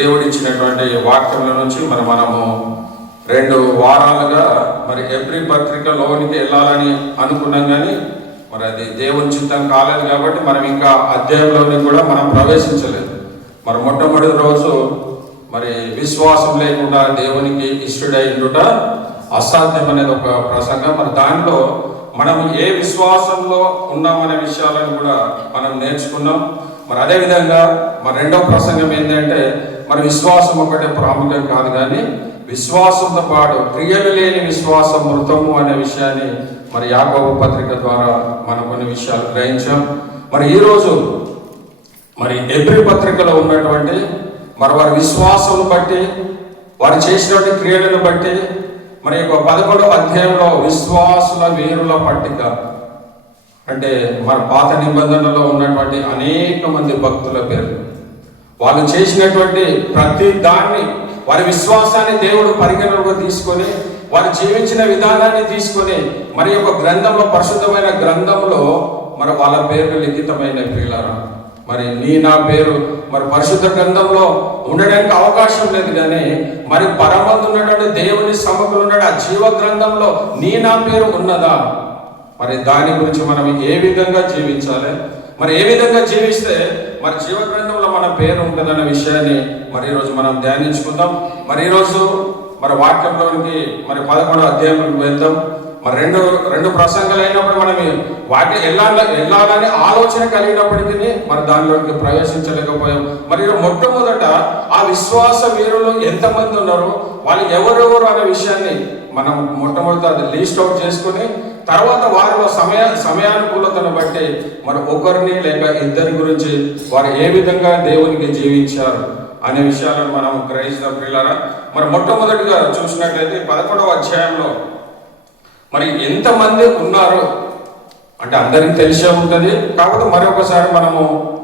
దేవుడిచ్చినటువంటి వాక్యముల నుంచి మనము 2 వారాలుగా మరి ఎబ్రీ పత్రికలోనికి వెళ్ళాలని అనుకున్నాం, కానీ మరి అది దేవుని చిత్తం కాలేదు కాబట్టి మనం ఇంకా అధ్యాయంలోని కూడా మనం ప్రవేశించలేదు. మరి మొట్టమొదటి రోజు మరి విశ్వాసం లేకుండా దేవునికి ఇష్టడై ఉండుట అసాధ్యం అనేది ఒక ప్రసంగం. మరి దానిలో మనం ఏ విశ్వాసంలో ఉన్నామనే విషయాలను కూడా మనం నేర్చుకున్నాం. మరి అదేవిధంగా మరి రెండవ ప్రసంగం ఏంటంటే మరి విశ్వాసం ఒకటే ప్రాముఖ్యం కాదు, కానీ విశ్వాసంతో పాటు క్రియలు లేని విశ్వాసం మృతము అనే విషయాన్ని మరి యాకోబు పత్రిక ద్వారా మనం కొన్ని విషయాలు గ్రహించాం. మరి ఈరోజు మరి ఎబ్రీ పత్రికలో ఉన్నటువంటి మరి వారి విశ్వాసం బట్టి వారు చేసినటువంటి క్రియలను బట్టి మరి 11వ అధ్యాయంలో విశ్వాసుల వీరుల పట్టిక అంటే మన పాత నిబంధనలో ఉన్నటువంటి అనేక మంది భక్తుల పేరు, వాళ్ళు చేసినటువంటి ప్రతి దాన్ని వారి విశ్వాసాన్ని దేవుడు పరిగణలోకి తీసుకొని వారు జీవించిన విధానాన్ని తీసుకొని మరి ఒక గ్రంథంలో, పరిశుద్ధమైన గ్రంథంలో మరి వాళ్ళ పేర్లు లిఖితమైన ప్రియులారా. మరి నా పేరు మరి పరిశుద్ధ గ్రంథంలో ఉండడానికి అవకాశం లేదు, కానీ మరి పరమందు ఉన్నటువంటి దేవుని సముఖంలో ఉన్న ఆ జీవ గ్రంథంలో నా పేరు ఉన్నదా? మరి దాని గురించి మనం ఏ విధంగా జీవించాలి, మరి ఏ విధంగా జీవిస్తే మరి జీవ గ్రంథంలో మన పేరు ఉంటుందన్న విషయాన్ని మరి ఈరోజు మనం ధ్యానించుకుందాం. మరి ఈరోజు మరి వాక్యంలోనికి మరి 11వ అధ్యాయంలోకి వెళ్దాం. మరి రెండు ప్రసంగాలు అయినప్పుడు మనం వాటి వెళ్ళాలని ఆలోచన కలిగినప్పటికీ మరి దానిలోకి ప్రవేశించలేకపోయాం. మరి మొట్టమొదట ఆ విశ్వాస వీరులు ఎంతమంది ఉన్నారు, వాళ్ళు ఎవరెవరు అనే విషయాన్ని మనం మొట్టమొదట అది లిస్ట్ అవుట్ చేసుకుని తర్వాత వారిలో సమయానుకూలతను బట్టి మరి ఒకరిని లేక ఇద్దరి గురించి వారు ఏ విధంగా దేవునికి జీవించారు అనే విషయాలను మనం గ్రహిస్తాం ప్రియులారా. మరి మొట్టమొదటిగా చూసినట్లయితే 11వ అధ్యాయంలో మరి ఎంతమంది ఉన్నారు అంటే అందరికీ తెలిసే ఉంటుంది, కాకపోతే మరొకసారి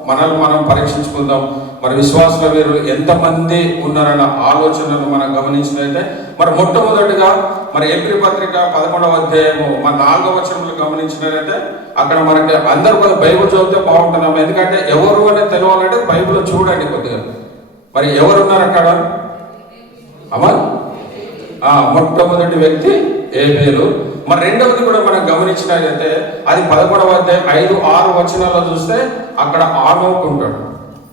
మనల్ని మనం పరీక్షించుకుందాం. మరి విశ్వాస వీరులు ఎంతమంది ఉన్నారన్న ఆలోచనను మనం గమనించినట్లయితే మరి మొట్టమొదటిగా మరి ఎబ్రీ పత్రిక 11వ అధ్యాయము మరి 4వ వచనంలో గమనించినట్లయితే అక్కడ మనకి అందరూ కూడా బైబిల్ చదివితే బాగుంటున్నాము, ఎందుకంటే ఎవరు అనేది తెలియాలంటే బైబిల్ చూడండి కొద్దిగా. మరి ఎవరున్నారు అక్కడ? అమ్మా, మొట్టమొదటి వ్యక్తి ఏబేలు. మరి రెండవది కూడా మనం గమనించినట్లయితే అది 11వ అధ్యాయం 5-6 వచనాల్లో చూస్తే అక్కడ ఆనోకు ఉంటాడు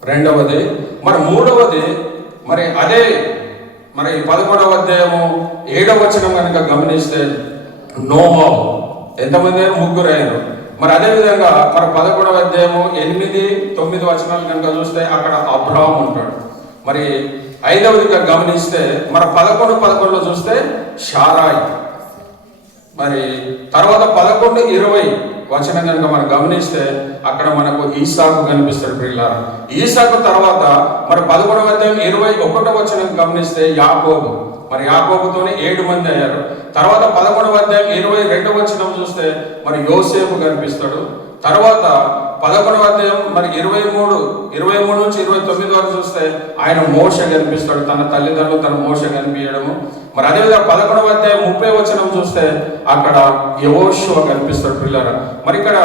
రెండవది. మరి మూడవది మరి అదే మరి 11వ అధ్యాయము 7వ వచనం కనుక గమనిస్తే నోవా. ఎంతమంది అయినా? 3 అయినారు. మరి అదేవిధంగా మరి 11వ అధ్యాయము 8-9 వచనాలు కనుక చూస్తే అక్కడ అబ్రహాం ఉంటాడు. మరి 5వదిగా గమనిస్తే మరి 11-11లో చూస్తే షారాయ్. మరి తర్వాత 11-20 వచనం కనుక మనం గమనిస్తే అక్కడ మనకు ఈసాకు కనిపిస్తాడు ప్రియులారా. ఈసాకు తర్వాత మరి 11వ అధ్యాయం 21వ వచనం గమనిస్తే యాకోబు. మరి యాకోబుతోనే 7 మంది అయ్యారు. తర్వాత 11వ అధ్యాయం 22వ వచనం చూస్తే మరి యోసేపు కనిపిస్తాడు. తర్వాత 11వ అధ్యాయం మరి 23 నుంచి 29 వరకు చూస్తే ఆయన మోషే కనిపిస్తాడు, తన తల్లిదండ్రులు తన మోషే కనిపించడము. మరి అదేవిధంగా 11వ అధ్యాయం 30వ వచనం చూస్తే అక్కడ యెహోషువ కనిపిస్తాడు పిల్లరా. మరి ఇక్కడ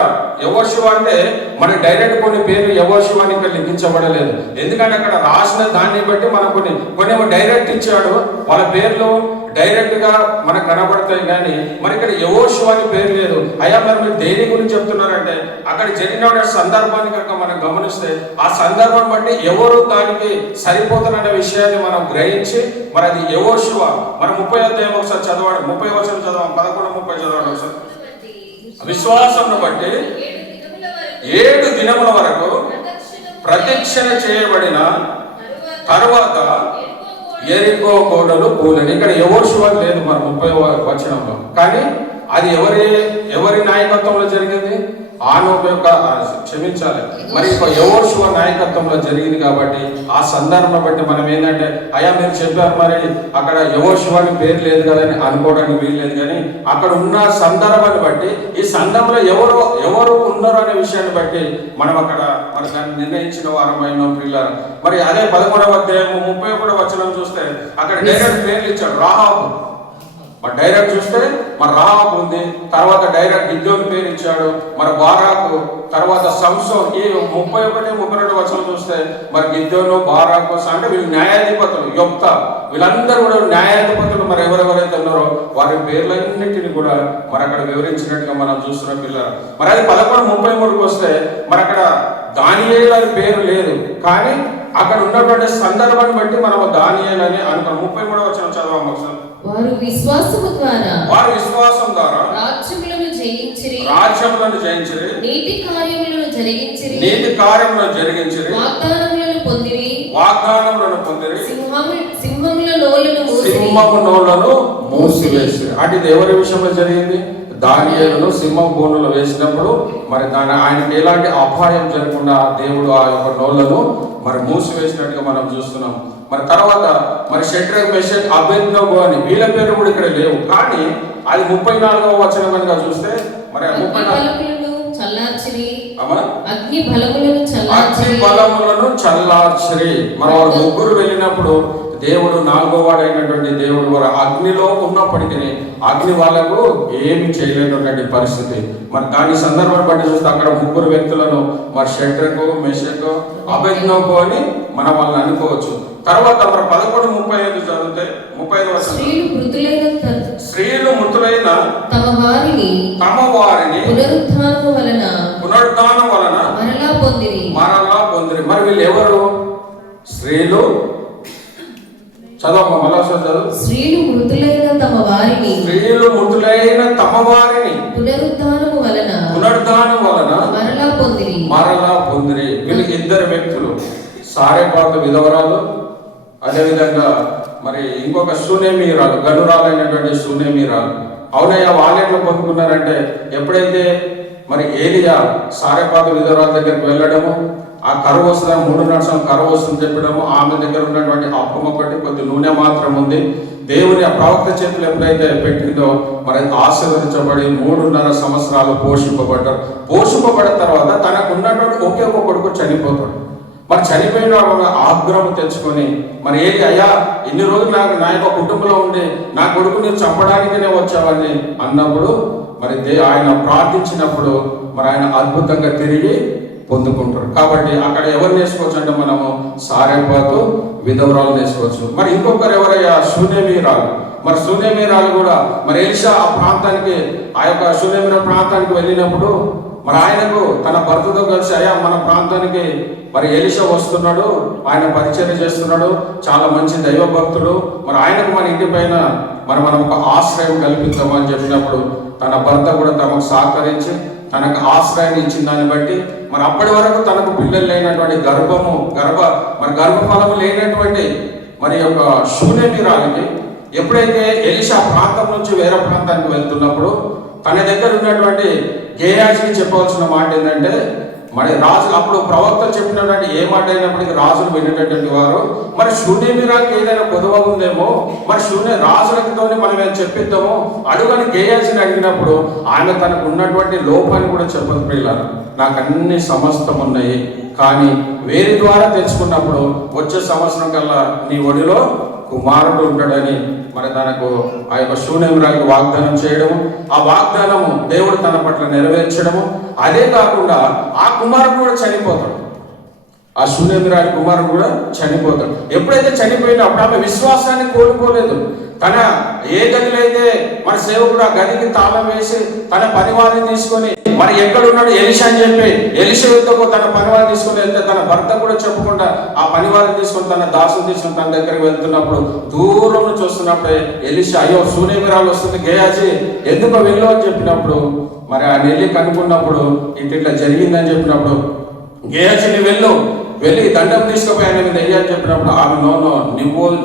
యెహోషువ అంటే మన డైరెక్ట్ కొన్ని పేర్లు యెహోషువ అని ఇక్కడ లిఖించబడలేదు, ఎందుకంటే అక్కడ రాసిన దాన్ని బట్టి మనం కొన్ని డైరెక్ట్ ఇచ్చాడు, వాళ్ళ పేర్లు డైరెక్ట్ గా మనకు కనబడతాయి, కానీ మరి ఇక్కడ యెహోషువ అని పేరు లేదు. అయ్యా మరి మీరు దేని గురించి చెప్తున్నారంటే అక్కడ జరిగిన సందర్భాన్ని కనుక మనం గమనిస్తే ఆ సందర్భం బట్టి ఎవరు దానికి సరిపోతున్న విషయాన్ని మనం గ్రహించి మరి అది యెహోషువ. మరి 30వ అధ్యాయం ఒకసారి చదవండి, 30వ వచనం చదవం, 11-30 చదవండి ఒకసారి. విశ్వాసంను బట్టి 7 దినముల వరకు ప్రదక్షిణ చేయబడిన తరువాత యెరికో గోడలు కూలని. ఇక్కడ యెహోషువ లేదు మరి 30వ వచనంలో, కానీ అది ఎవరి నాయకత్వంలో జరిగింది? ఆనోకు యొక్క క్షమించాలి మరి యెహోషువ నాయకత్వంలో జరిగింది. కాబట్టి ఆ సందర్భం బట్టి మనం ఏంటంటే అయ్యా మీరు చెప్పారు మరి అక్కడ యెహోషువ అని పేరు లేదు కదా అని అనుకోవడానికి వీల్లేదు, కానీ అక్కడ ఉన్న సందర్భాన్ని బట్టి ఈ సందర్భంలో ఎవరు ఉన్నారు అనే విషయాన్ని బట్టి మనం అక్కడ మరి దాన్ని నిర్ణయించిన వారమైన పిల్లలు. మరి అదే 11వ అధ్యాయం 31వ వచనం చూస్తే అక్కడ డైరెక్ట్ పేర్లు ఇచ్చాడు. రాహాబు. మరి డైరెక్ట్ చూస్తే మరి రాహాబు ఉంది, తర్వాత డైరెక్ట్ గిద్యోను పేరు ఇచ్చాడు, మరి బారాకు, తర్వాత సంసోన్. ఈ 31, 32 వచనం చూస్తే మరి గిద్యోను, బారాకు అంటే వీళ్ళు న్యాయాధిపతులు. యొప్తా, వీళ్ళందరూ కూడా న్యాయాధిపతులు. మరి ఎవరెవరైతే ఉన్నారో వారి పేర్లన్నింటినీ కూడా మరి అక్కడ వివరించినట్టుగా మనం చూస్తున్నాం పిల్లలు. మరి అది 11:33కి వస్తే మరి అక్కడ దానియేలు అని పేరు లేదు, కానీ అక్కడ ఉన్నటువంటి సందర్భాన్ని బట్టి మనం దానియేలు అని అనుకున్నాం. 33వ వచనం చదవము ఒకసారి. వారు విశ్వాసం ద్వారా రాజ్యములను జయించిరి, నీతి కార్యములను జరిగించిరి, వాగ్దానములను పొందిరి, సింహము నోళ్లను మూసివేసిరి. అంటే ఇది ఎవరి విషయంలో జరిగింది? దానియేలును సింహం బోనులో వేసినప్పుడు మరి ఆయనకి ఎలాంటి అపాయం జరగకుండా దేవుడు ఆ యొక్క నోళ్లను మరి మూసివేసినట్టుగా మనం చూస్తున్నాం. మరి తర్వాత మరి షడ్రక్, మెషక్, అబేద్నెగో అని వీళ్ళ పేరు కూడా ఇక్కడ లేవు, కానీ అది 34వ వచనం కనుక చూస్తే మరి అగ్ని బలములను చల్లార్చిరి. మరి వారు ముగ్గురు వెళ్ళినప్పుడు దేవుడు 4వ వాడైనటువంటి దేవుడు వారు అగ్నిలో ఉన్నప్పటికీ అగ్ని వాళ్ళకు ఏమి చేయలేనటువంటి పరిస్థితి. మరి దాని సందర్భాన్ని బట్టి చూస్తే అక్కడ ముగ్గురు వ్యక్తులను మరి షడ్రకు, మెషకు, అబేద్నెగో అని మనం వాళ్ళని అనుకోవచ్చు. తర్వాత మరి 11:35 చదివితే 35వ వచనం, స్త్రీలు మృతులైన తమ వారిని పునరుద్ధానం వలన మరలా పొందిరి. మరి వీళ్ళు ఎవరు? స్త్రీలు. చదవమ్మ, మళ్ళా చదువు. స్త్రీలు మృతులైన తమ వారిని పునరుద్ధానం వలన మరలా పొందిరి. వీళ్ళకి ఇద్దరు వ్యక్తులు, సారెపాతు విధవరాలు, అదేవిధంగా మరి ఇంకొక శూనేమీరాలు, గనురాలైనటువంటి శూనేమీరాలు. అవునయ్యా, వాళ్ళెట్లో పొందుకున్నారంటే ఎప్పుడైతే మరి ఏలియా సారెపాతు విధవరాల దగ్గరికి వెళ్ళడము, ఆ కరువు వస్తుందా, 3 సంవత్సరం కరువు వస్తుంది చెప్పడము, ఆమె దగ్గర ఉన్నటువంటి అప్పం ఒకటి, కొద్ది నూనె మాత్రం ఉంది, దేవుని ఆ ప్రవక్త చేతులు ఎప్పుడైతే పెట్టిందో మరి ఆశీర్వదించబడి 3.5 సంవత్సరాలు పోషింపబడిన తర్వాత తనకు ఉన్నటువంటి ఒకే ఒక కొడుకు చనిపోతాడు. మరి చనిపోయిన ఆగ్రహం తెచ్చుకొని మరి ఏది, అయ్యా ఇన్ని రోజులు నా యొక్క కుటుంబంలో ఉండి నా కొడుకుని చంపడానికినే వచ్చావని అన్నప్పుడు మరి ఆయన ప్రార్థించినప్పుడు మరి ఆయన అద్భుతంగా తిరిగి పొందుకుంటారు. కాబట్టి అక్కడ ఎవరు నేర్చుకోవచ్చు అంటే మనము సారెపాతు విధవరాలు నేర్చుకోవచ్చు. మరి ఇంకొకరు ఎవరయ్యా? శూనేమీరాలు. మరి శూనేమీరాలు కూడా మరి ఎలీషా ఆ ప్రాంతానికి, ఆ యొక్క శూనేమీరా ప్రాంతానికి వెళ్ళినప్పుడు మరి ఆయనకు తన భర్తతో కలిసి, అయ్యా మన ప్రాంతానికి మరి ఎలీషా వస్తున్నాడు, ఆయన పరిచర్య చేస్తున్నాడు, చాలా మంచి దైవ భక్తుడు, మరి ఆయనకు మన ఇంటి పైన మనం ఒక ఆశ్రయం కల్పిద్దామని చెప్పినప్పుడు తన భర్త కూడా తమకు సహకరించి తనకు ఆశ్రయాన్ని ఇచ్చిన దాన్ని బట్టి మరి అప్పటి వరకు తనకు పిల్లలు లేనటువంటి గర్భఫలము లేనటువంటి మరి యొక్క శూనేమీరాలికి ఎప్పుడైతే ఎలీషా ప్రాంతం నుంచి వేరే ప్రాంతానికి వెళ్తున్నప్పుడు తన దగ్గర ఉన్నటువంటి గేయాజికి చెప్పవలసిన మాట ఏంటంటే, మరి రాజులు అప్పుడు ప్రవక్తలు చెప్పినటువంటి ఏ మాట అయినప్పటికీ రాజులు వినేటటువంటి వారు, మరి శూన్యమీరాకి ఏదైనా పొదవ ఉందేమో, మరి రాజులకితోనే మనం ఏం చెప్పిద్దామో అడుగని గేయాజిని అడిగినప్పుడు ఆమె తనకు ఉన్నటువంటి లోపాన్ని కూడా చెప్పదు. పిల్లలు, నాకు అన్ని సమస్తం ఉన్నాయి, కానీ వేరే ద్వారా తెలుసుకున్నప్పుడు వచ్చే సంవత్సరం కల్లా నీ ఒడిలో కుమారుడు ఉంటాడని మరి తనకు ఆ యొక్క శూన్యమీరాకి వాగ్దానం చేయడము, ఆ వాగ్దానము దేవుడు తన పట్ల నెరవేర్చడము. అదే కాకుండా ఆ కుమారుడు కూడా చనిపోతాడు, ఆ శూన్యమీరాకి కుమారుడు కూడా చనిపోతాడు. ఎప్పుడైతే చనిపోయినప్పుడు ఆమె విశ్వాసాన్ని కోల్పోలేదు. తన ఏ గదిలో అయితే మన సేవకుడు ఆ గదికి తాళం వేసి తన పనివారిని తీసుకొని మరి ఎక్కడున్నాడు ఎలీషా అని చెప్పి ఎలీషా యుద్ధకు తన పనివారిని తీసుకుని వెళ్తే తన భర్త కూడా చెప్పకుండా ఆ పనివారిని తీసుకొని తన దాసుని తీసుకుని తన దగ్గరికి వెళ్తున్నప్పుడు దూరం నుంచి వస్తున్నప్పుడే ఎలీషా, అయ్యో శూన్యమీరాలు వస్తుంది, గేయాజీ ఎందుకో వెళ్ళు అని చెప్పినప్పుడు మరి ఆ నెల్లి కనుక్కున్నప్పుడు ఇట్లా జరిగిందని చెప్పినప్పుడు గేయాజీని వెళ్ళి దండం తీసుకుపోయి ఆయన మీద వెయ్యని చెప్పినప్పుడు ఆమె నోనో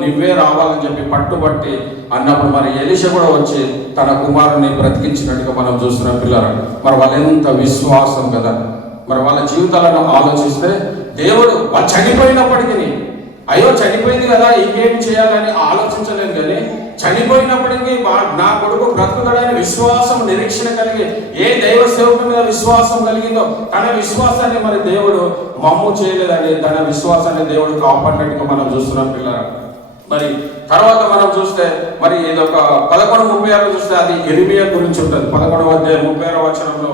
నువ్వే రావాలని చెప్పి పట్టుబట్టి అన్నప్పుడు మరి ఎలీషా కూడా వచ్చి తన కుమారుని బ్రతికించినట్టుగా మనం చూస్తున్నాం. పిల్లలు, మరి వాళ్ళ ఎంత విశ్వాసం కదా. మరి వాళ్ళ జీవితాలను ఆలోచిస్తే దేవుడు వాళ్ళు చనిపోయినప్పటికీ, అయ్యో చనిపోయింది కదా ఇంకేం చేయాలని ఆలోచించలేదు, కానీ చనిపోయినప్పటికీ నా కొడుకు బ్రతుకుతాడని విశ్వాసం, నిరీక్షణ కలిగి ఏ దైవ సేవకుడి మీద విశ్వాసం కలిగిందో తన విశ్వాసాన్ని మరి దేవుడు మమ్ము చేయలేదని తన విశ్వాసాన్ని దేవుడు కాపాడినట్టుగా మనం చూస్తున్నాం. పిల్లలు, మరి తర్వాత మనం చూస్తే మరి ఇదొక 11:36 చూస్తే అది ఇర్మియా గురించి ఉంటుంది. 11వ అధ్యాయం 36వ వచనంలో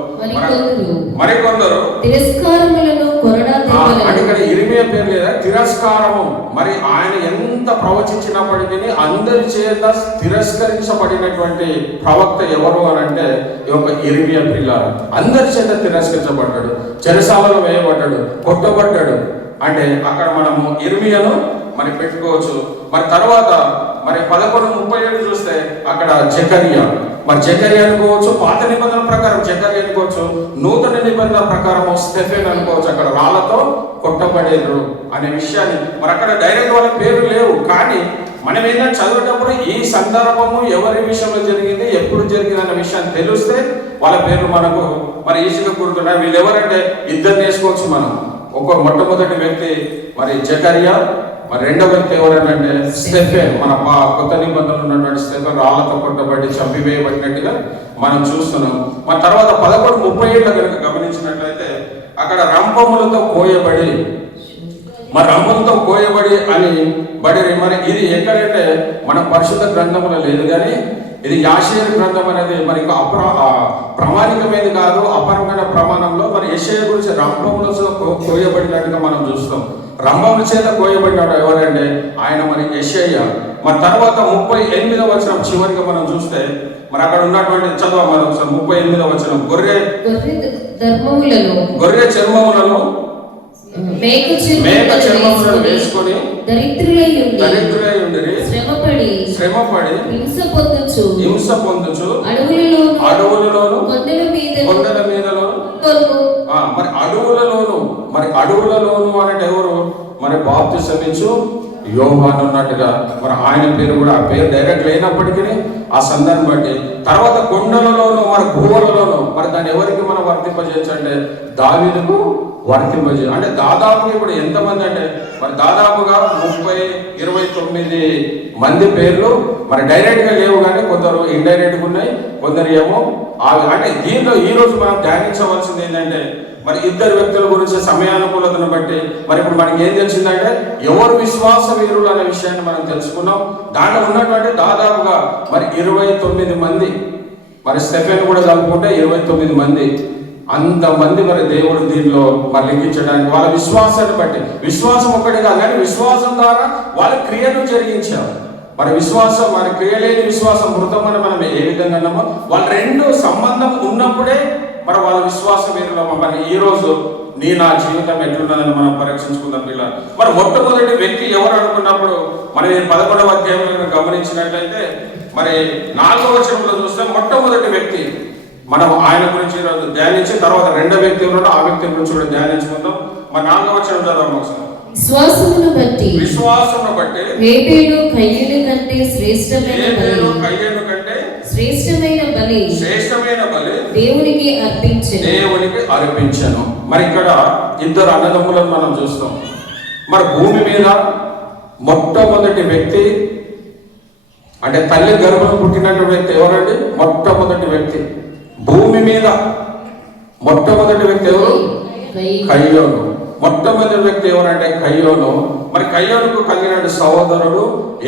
మరికొందరు తిరస్కారములను కొరడా దెబ్బలను అంటే ఇక్కడ ఇర్మియా పేరు లేదా తిరస్కారము. మరి ఆయన ఎంత ప్రవచించినప్పటికీ అందరి చేత తిరస్కరించబడినటువంటి ప్రవక్త ఎవరు అని అంటే ఈ యొక్క ఇర్మియా పిల్లారు. అందరి చేత తిరస్కరించబడ్డాడు, చెరసాలలో వేయబడ్డాడు, కొట్టబడ్డాడు. అంటే అక్కడ మనము ఇర్మియాను మరి పెట్టుకోవచ్చు. మరి తర్వాత మరి 11:37 చూస్తే అక్కడ జకరియా. మరి జకరియా అనుకోవచ్చు, పాత నిబంధన ప్రకారం జకరియా అనుకోవచ్చు, నూతన నిబంధన ప్రకారం స్టెఫెన్ అనుకోవచ్చు. అక్కడ రాళ్లతో కొట్టబడేరు అనే విషయాన్ని మరి అక్కడ డైరెక్ట్ వాళ్ళ పేరు లేవు. కానీ మనం ఏంటంటే చదివేటప్పుడు ఈ సందర్భము ఎవరి విషయంలో జరిగింది, ఎప్పుడు జరిగింది అన్న విషయాన్ని తెలిస్తే వాళ్ళ పేర్లు మనకు మరి ఈజీగా గుర్తున్నాయి. వీళ్ళు ఎవరంటే ఇద్దరు వేసుకోవచ్చు మనం. మొట్టమొదటి వ్యక్తి మరి జకరియా, మరి రెండవ వ్యక్తి ఎవరంటే స్టెఫెన్. మన కొత్త నిబంధనలు ఉన్నటువంటి స్టెఫెన్ రాళ్లతో కొట్టబడి చంపివేయబడినట్టుగా మనం చూస్తున్నాం. మరి తర్వాత 11:37 కనుక గమనించినట్లయితే అక్కడ రంపములతో కోయబడి, మరి రంపములతో కోయబడి అని బడి. మరి ఇది ఎక్కడంటే మన పరిశుద్ధ గ్రంథంలో లేదు, కానీ ఇది యాషేరు గ్రంథం అనేది మరి ఇంకా ప్రామాణికమైనది కాదు, అపరమైన ప్రమాణంలో మరి యెషయా గురించి రంపములతో కోయబడినట్టుగా మనం చూస్తాం. రంభముల చేత కోయబడినాడు ఎవరంటే ఆయన మరి యెషయా. మరి తర్వాత 38వ వచనం చివరిగా మనం చూస్తే మరి అక్కడ ఉన్నటువంటి చదువు మనం ఒకసారి 38వ వచనం. గొర్రె చర్మములను మేక చర్మములను వేసుకొని దరిద్రులై ఉండి శ్రమపడి హింస పొందుచు అడవులలోను కొండల మీదలో మరి అడవులలోను అంటే ఎవరు మరి బాప్తిసం ఇచ్చు యోహాను ఉన్నట్టుగా మరి ఆయన పేరు కూడా ఆ పేరు డైరెక్ట్ లేనప్పటికీ ఆ సందర్భం బట్టి. తర్వాత కొండలలోను మరి గుహలలోను మరి దాన్ని ఎవరికి మనం వర్తింపజేయచ్చు అంటే దావీదుకు వర్తింపజేయ. అంటే దాదాపుగా ఇప్పుడు ఎంతమంది అంటే మరి దాదాపుగా 29 మంది పేర్లు మరి డైరెక్ట్ గా లేవు, కానీ కొందరు ఇండైరెక్ట్ గా ఉన్నాయి, కొందరు ఏమో అంటే దీంట్లో ఈ రోజు మనం ధ్యానించవలసింది ఏంటంటే మరి ఇద్దరు వ్యక్తుల గురించి సమయానుకూలతను బట్టి మరి ఇప్పుడు మనకి ఏం తెలిసిందంటే ఎవరు విశ్వాస వీరులు అనే విషయాన్ని మనం తెలుసుకున్నాం. దాంట్లో ఉన్నటువంటి దాదాపుగా మరి 29 మంది, మరి స్టెఫెన్ కూడా కలుపుకుంటే 29 మంది. అంతమంది మరి దేవుడు దీనిలో మరి లింకించడానికి వాళ్ళ విశ్వాసాన్ని బట్టి, విశ్వాసం ఒక్కటి కాదు కానీ విశ్వాసం ద్వారా వాళ్ళ క్రియను జరిగించారు. మరి విశ్వాసం మరి క్రియలేని విశ్వాసం మృతం అని మనం ఏ విధంగా అన్నామో వాళ్ళ రెండు సంబంధం ఉన్నప్పుడే మరి వాళ్ళ విశ్వాస వీరులు. మరి ఈ రోజు నా జీవితం ఎట్లున్నదని మనం పరీక్షించుకుందాం పిల్లలు. మరి మొట్టమొదటి వ్యక్తి ఎవరు అనుకున్నప్పుడు మరి 11వ అధ్యాయంలో గమనించినట్లయితే మరి 4వ వచనంలో చూస్తే మొట్టమొదటి వ్యక్తి మనం ఆయన గురించి ఈరోజు ధ్యానించి తర్వాత రెండో వ్యక్తి ఎవరు ఆ వ్యక్తి గురించి కూడా ధ్యానించుకుందాం. మరి 4వ వచనం చదవం ఒకసారి. విశ్వాసమును బట్టి హేబెలు కయీను కంటే శ్రేష్టమైన బలి దేవునికి అర్పించెను. మరి ఇక్కడ ఇద్దరు అన్నదమ్ములను మనం చూస్తాం. మరి భూమి మీద మొట్టమొదటి వ్యక్తి అంటే తల్లి గర్భం పుట్టినటువంటి వ్యక్తి ఎవరండి? మొట్టమొదటి వ్యక్తి భూమి మీద మొట్టమొదటి వ్యక్తి ఎవరు? కయ్యోను. మొట్టమొదటి వ్యక్తి ఎవరంటే కయ్యోను. మరి కయ్యోనుకు కలిగిన సహోదరుడు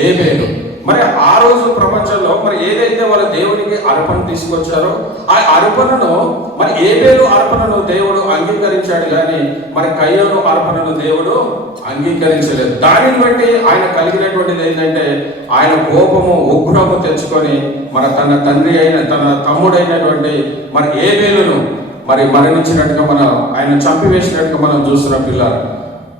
ఏబేలు. మరి ఆ రోజు ప్రపంచంలో మరి ఏదైతే వాళ్ళ దేవునికి అర్పణ తీసుకొచ్చారో ఆ అర్పణను మరి ఏబేలు అర్పణను దేవుడు అంగీకరించాడు, కానీ మరి కయ్యోను అర్పణను దేవుడు అంగీకరించలేదు. దానిని బట్టి ఆయన కలిగినటువంటిది ఏంటంటే ఆయన కోపము ఉగ్రము తెచ్చుకొని మన తన తండ్రి అయిన తన తమ్ముడైనటువంటి మరి ఏబేలును మరి మరణించినట్టుగా మనం ఆయన చంపివేసినట్టుగా మనం చూస్తున్నాం పిల్లలు.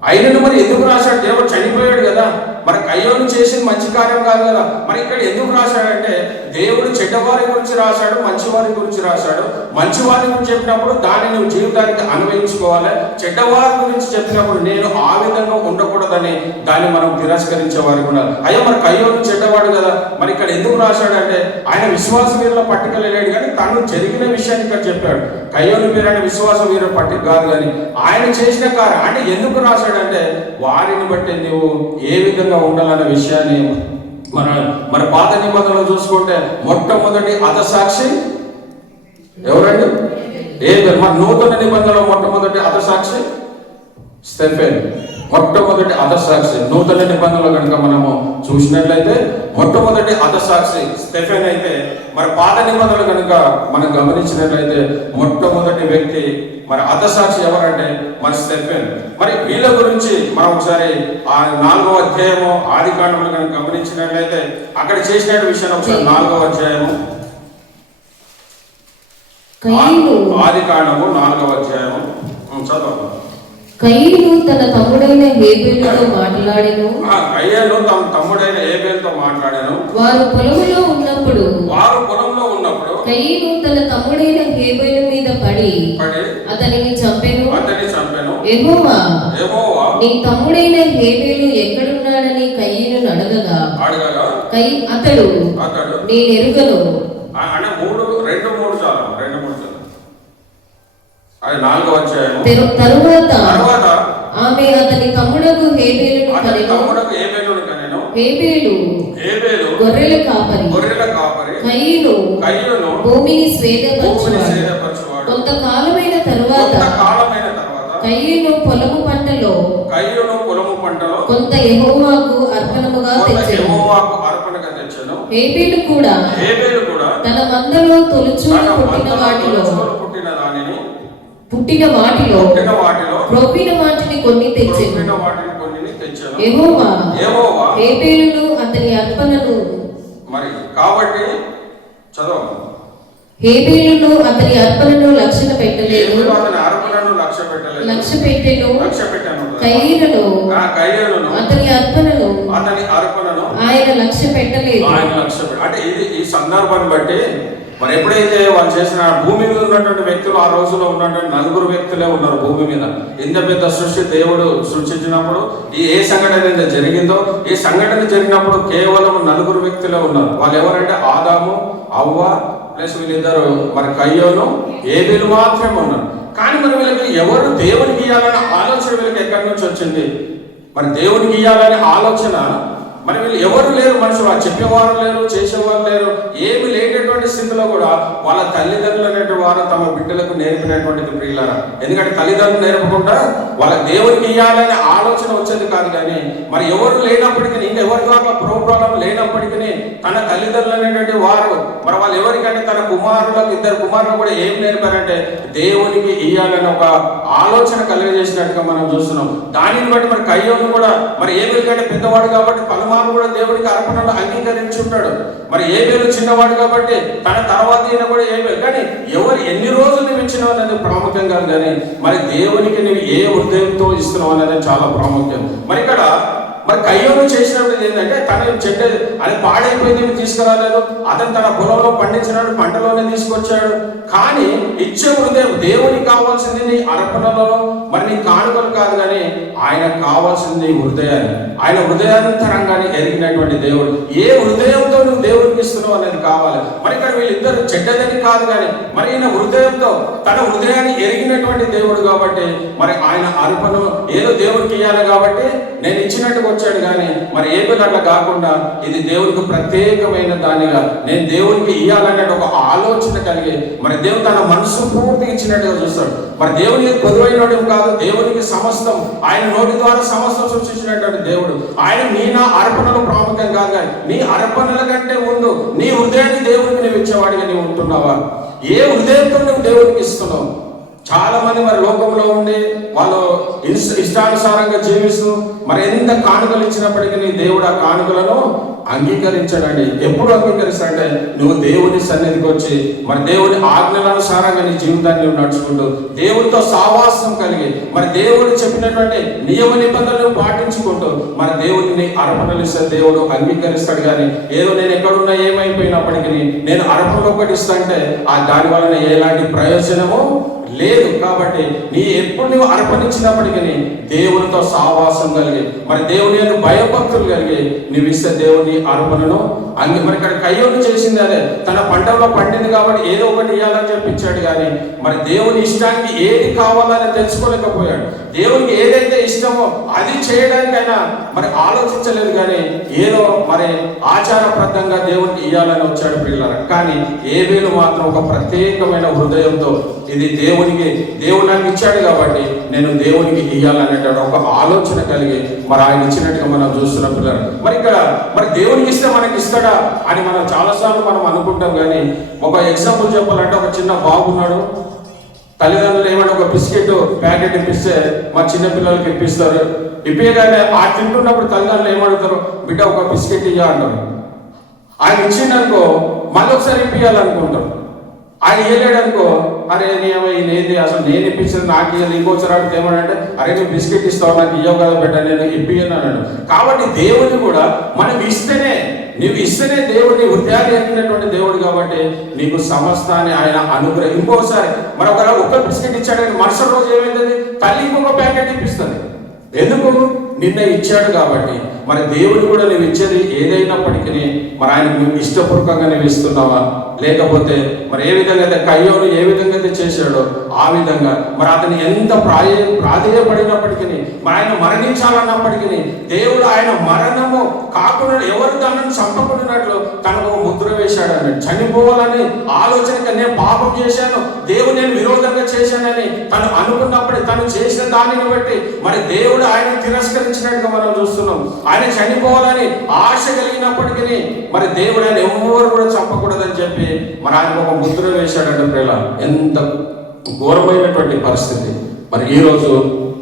ఆయనను మరి ఎందుకు రాశాడు? దేవుడు చనిపోయాడు కదా, మరి కయ్యోను చేసిన మంచి కార్యం కాదు కదా. మరి ఇక్కడ ఎందుకు రాశాడంటే దేవుడు చెడ్డవారి గురించి రాశాడు, మంచివారి గురించి రాశాడు. మంచివారి గురించి చెప్పినప్పుడు దాన్ని నువ్వు జీవితానికి అన్వయించుకోవాలి. చెడ్డవారి గురించి చెప్పినప్పుడు నేను ఆ విధంగా ఉండకూడదని దాన్ని మనం తిరస్కరించే వారికి ఉండాలి. అయ్యో మరి కయ్యోను చెడ్డవాడు కదా, మరి ఇక్కడ ఎందుకు రాశాడంటే ఆయన విశ్వాస వీరుల పట్టిక లేడు, కానీ తను జరిగిన విషయాన్ని ఇక్కడ చెప్పాడు. కయ్యోను వీరు అంటే విశ్వాస వీరుల పట్టిక కాదు, కానీ ఆయన చేసిన కార్యం అంటే ఎందుకు రాశాడంటే వారిని బట్టి నువ్వు ఏ విధంగా ఉండాలనే విషయాన్ని మన పాత నిబంధనలు చూసుకుంటే మొట్టమొదటి హతసాక్షి ఎవరండి? ఏబేలు. మరి నూతన నిబంధనలో మొట్టమొదటి హతసాక్షి స్టెఫెన్ మొట్టమొదటి హతసాక్షి. నూతన నిబంధనలో కనుక మనము చూసినట్లయితే మొట్టమొదటి హతసాక్షి స్టెఫెన్ అయితే, మరి పాత నిబంధనలు కనుక మనం గమనించినట్లయితే మొట్టమొదటి వ్యక్తి మరి హతసాక్షి ఎవరంటే మరి స్టెఫెన్. మరి వీళ్ళ గురించి మనం ఒకసారి ఆ 4వ అధ్యాయము ఆదికాండములు కనుక గమనించినట్లయితే అక్కడ చేసిన విషయాన్ని ఒకసారి 4వ అధ్యాయము ఆదికాండము 4వ అధ్యాయము చదవండి. కయీను తన తమ్ముడైన హేబెలుతో మాట్లాడెను. కయీను తన తమ్ముడైన హేబెలుతో మాట్లాడాను. వారు పొలంలో ఉన్నప్పుడు కయీను తన తమ్ముడైన హేబెలు మీద పడి అతనిని చంపెను. యెహోవా నీ తమ్ముడైన హేబెలు ఎక్కడున్నాడని కయీను అడగగా అతడు నేనెరుగను. అంటే 2-3 చాలు. అది 4వ అధ్యాయం. తరువాత ఆమె అతని తమ్ముడకు హేబెలును కనెను. హేబెలు గొర్రెల కాపరి. కయీను భూమిని స్వేదపరచువాడు. కొంతకాలమైన తరువాత కయీను పొలము పంటలో కొంత యెహోవాకు అర్పణముగా తెచ్చెను. హేబెలు కూడా తన మందలో తొలుచూలు పుట్టిన వాటిలో క్రొవ్విన వాటిని కొన్ని తెచ్చెను. యెహోవా హేబెలును అతని అర్పణను కాబట్టి చదవ హేబెలును అతని అర్పణను లక్ష్య పెట్టలేదు. కయీనును అతని అర్పణను ఆయన లక్ష్య పెట్టలేదు. అంటే ఇది ఈ సందర్భాన్ని బట్టి మరి ఎప్పుడైతే వాళ్ళు చేసిన భూమి మీద ఉన్నటువంటి వ్యక్తులు ఆ రోజులో ఉన్నటువంటి 4 వ్యక్తులే ఉన్నారు భూమి మీద. ఇంత పెద్ద సృష్టి దేవుడు సృష్టించినప్పుడు ఏ సంఘటన అయితే జరిగిందో ఈ సంఘటన జరిగినప్పుడు కేవలం 4 వ్యక్తులే ఉన్నారు. వాళ్ళు ఎవరంటే ఆదాము, అవ్వ ప్లస్ వీళ్ళిద్దరు మరి కయ్యోను, హేబెలు మాత్రమే ఉన్నారు. కానీ మరి వీళ్ళకి ఎవరు దేవునికి ఇయ్యాలనే ఆలోచన వీళ్ళకి ఎక్కడి నుంచి వచ్చింది? మరి దేవునికి ఇయ్యాలనే ఆలోచన మరి వీళ్ళు ఎవరు లేరు, మనుషులు చెప్పేవారు లేరు, చేసేవారు లేరు. ఏమి లేనటువంటి స్థితిలో కూడా వాళ్ళ తల్లిదండ్రులు అనేటువంటి వారు తమ బిడ్డలకు నేర్పినటువంటిది ప్రియులారా. ఎందుకంటే తల్లిదండ్రులు నేర్పకుండా వాళ్ళ దేవునికి ఇయ్యాలనే ఆలోచన వచ్చేది కాదు. కానీ మరి ఎవరు లేనప్పటికీ, ఇంకా ఎవరి ద్వారా ప్రోగ్రాం లేనప్పటికీ తన తల్లిదండ్రులు అనేటువంటి వారు మరి వాళ్ళు ఎవరికంటే తన కుమారులకు 2 కుమారులు కూడా ఏం నేర్పారంటే దేవునికి ఇయ్యాలని ఒక ఆలోచన కలిగజేసినట్టుగా మనం చూస్తున్నాం. దానిని బట్టి మరి కయ్యోను కూడా మరి హేబెలు కంటే పెద్దవాడు కాబట్టి పలుమార్లు కూడా దేవుడికి అర్పణలు అంగీకరించుంటాడు. మరి హేబెలు చిన్నవాడు కాబట్టి తన తర్వాత ఈయన కూడా హేబెలు. కానీ ఎవరు ఎన్ని రోజులు నువ్వు ఇచ్చినావు అనేది ప్రాముఖ్యం కాదు. కానీ మరి దేవునికి నువ్వు ఏ హృదయంతో ఇస్తున్నావు అనేది చాలా ప్రాముఖ్యం. మరి ఇక్కడ మరి కయ్యోను చేసినప్పుడు ఏంటంటే తన చెట్టు అది పాడైపోయింది తీసుకురాలేదు. అతను తన పొలంలో పండించినాడు, పంటలోనే తీసుకొచ్చాడు. కానీ ఇచ్చే హృదయం దేవునికి కావాల్సింది నీ అర్పణలో మరి నీ కానుకలు కాదు. కానీ ఆయన కావాల్సింది హృదయాన్ని, ఆయన హృదయాంతరంగాన్ని ఎరిగినటువంటి దేవుడు. ఏ హృదయంతో నువ్వు దేవుడికి ఇస్తున్నావు అనేది కావాలి. మరి ఇక్కడ వీళ్ళిద్దరు చెడ్డదని కాదు, కానీ మరి ఈయన హృదయంతో తన హృదయాన్ని ఎరిగినటువంటి దేవుడు కాబట్టి మరి ఆయన అర్పణ ఏదో దేవుడికి ఇవ్వాలి కాబట్టి నేను ఇచ్చినట్టుగా వచ్చాడు. కానీ మరి హేబెలు అట్లా కాకుండా ఇది దేవుడికి ప్రత్యేకమైన దానిగా నేను దేవుడికి ఇవ్వాలనే ఒక ఆలోచన కలిగి మరి దేవుడు తన మనసు పూర్తిగా ఇచ్చినట్టుగా చూస్తాడు. మరి దేవునికి పొదువైనడు కాదు, దేవునికి సమస్తం ఆయన నోటి ద్వారా సమస్తం సృష్టించినటువంటి దేవుడు. ఆయన నీ నా అర్పణలు ప్రాముఖ్యం కాదు, కానీ నీ అర్పణల కంటే ముందు నీ హృదయాన్ని దేవుడికి నువ్వు ఇచ్చేవాడిగా నువ్వు ఉంటున్నావా? ఏ హృదయంతో నువ్వు దేవుడికి ఇస్తున్నావు? చాలా మంది మరి లోకంలో ఉండి వాళ్ళు ఇష్టానుసారంగా జీవిస్తూ మరి ఎంత కానుకలు ఇచ్చినప్పటికీ దేవుడు ఆ కానుకలను అంగీకరించాడండి. ఎప్పుడు అంగీకరిస్తాడంటే నువ్వు దేవుని సన్నిధికి వచ్చి మరి దేవుని ఆజ్ఞలనుసారంగా నీ జీవితాన్ని నడుచుకుంటూ దేవుడితో సావాసం కలిగి మరి దేవుడు చెప్పినటువంటి నియమ నిబంధనలు పాటించుకుంటూ మరి దేవుడిని అర్పణలు ఇస్తే దేవుడు అంగీకరిస్తాడు. కానీ ఏదో నేను ఎక్కడున్నా ఏమైపోయినప్పటికీ నేను అర్పణలు ఒకటి ఇస్తాంటే ఆ దాని వలన ఎలాంటి ప్రయోజనము లేదు. కాబట్టి నీ ఎప్పుడు నువ్వు అర్పణించినప్పటికీ దేవునితో సావాసం కలిగి మరి దేవుని యొక్క భయభక్తులు కలిగి నువ్వు ఇస్తే దేవుని అర్పణను మరి ఇక్కడ కయ్యోను చేసింది అదే. తన పంటలో పండింది కాబట్టి ఏదో ఒకటి ఇవ్వాలని చెప్పించాడు. కానీ మరి దేవుని ఇష్టానికి ఏది కావాలని తెలుసుకోలేకపోయాడు. దేవునికి ఏదైతే ఇష్టమో అది చేయడానికైనా మరి ఆలోచించలేదు, కానీ ఏదో మరి ఆచారబద్ధంగా దేవునికి ఇవ్వాలని వచ్చాడు పిల్లలు. కానీ ఏబేలు మాత్రం ఒక ప్రత్యేకమైన హృదయంతో ఇది దేవుడు నాకు ఇచ్చాడు కాబట్టి నేను దేవునికి ఇవ్వాలనేటువంటి ఒక ఆలోచన కలిగి మరి ఆయన ఇచ్చినట్టుగా మనం చూస్తున్నాం పిల్లలు. మరి ఇక్కడ మరి దేవునికి ఇస్తే మనకి ఇస్తాడా అని మనం చాలాసార్లు మనం అనుకుంటాం. కానీ ఒక ఎగ్జాంపుల్ చెప్పాలంటే, ఒక చిన్న బాబు ఉన్నాడు, తల్లిదండ్రులు ఏమైనా ఒక బిస్కెట్ ప్యాకెట్ ఇప్పిస్తే మా చిన్న పిల్లలకి ఇప్పిస్తారు. ఇప్పగానే ఆ తింటున్నప్పుడు తల్లిదండ్రులు ఏమడుగుతారు, బిడ్డ ఒక బిస్కెట్ ఇయ్య అంటారు. ఆయన ఇచ్చిండనుకో మళ్ళీ ఒకసారి ఇప్పియాలనుకుంటారు. ఆయన ఇవ్వలేడు అనుకో, అరే నేనేది అసలు నేను ఇప్పించిన నాకు ఇవ్వాలి, ఇంకోసారి అడిగితే ఏమనంటే అరే నువ్వు బిస్కెట్ ఇస్తావు నాకు ఇవ్వవు కదా బిడ్డ నేను ఇప్పియను అన్నాడు. కాబట్టి దేవుని కూడా మనం ఇస్తేనే, నీవు ఇస్తేనే దేవుడిని హృదయాన్ని ఎక్కినటువంటి దేవుడు కాబట్టి నీకు సమస్తాన్ని ఆయన అనుగ్రహం. ఇంకోసారి మరి ఒకవేళ ఒక్క బిస్కెట్ ఇచ్చాడని మరుసటి రోజు ఏమైంది, తల్లి ఇంకొక ప్యాకెట్ ఇప్పిస్తుంది. ఎందుకు? నిన్న ఇచ్చాడు కాబట్టి. మరి దేవుడు కూడా నువ్వు ఇచ్చేది ఏదైనప్పటికీ మరి ఆయన నువ్వు ఇష్టపూర్వకంగా నువ్వు ఇస్తున్నావా, లేకపోతే మరి ఏ విధంగా అయితే కయ్యోను ఏ విధంగా అయితే చేశాడో ఆ విధంగా మరి అతను ఎంత ప్రాధేయపడినప్పటికీ మరి ఆయన మరణించాలన్నప్పటికీ దేవుడు ఆయన మరణము కాకుండా ఎవరు దానిని చంపకున్నట్లు తనకు ఒక ముద్ర వేశాడు అని, చనిపోవాలని ఆలోచనగా నేను పాపం చేశాను, దేవుడు నేను విరోధంగా చేశానని తను అనుకున్నప్పుడు తను చేసిన దానిని బట్టి మరి దేవుడు ఆయన తిరస్కరించినట్టుగా మనం చూస్తున్నాం. ఆయన చనిపోవాలని ఆశ కలిగినప్పటికీ మరి దేవుడు ఆయన ఎవరు కూడా చంపకూడదని చెప్పి మరి ఆయన ఒక ముద్ర వేశాడంటే ప్రేమ ఎంత ఘోరమైనటువంటి పరిస్థితి. మరి ఈరోజు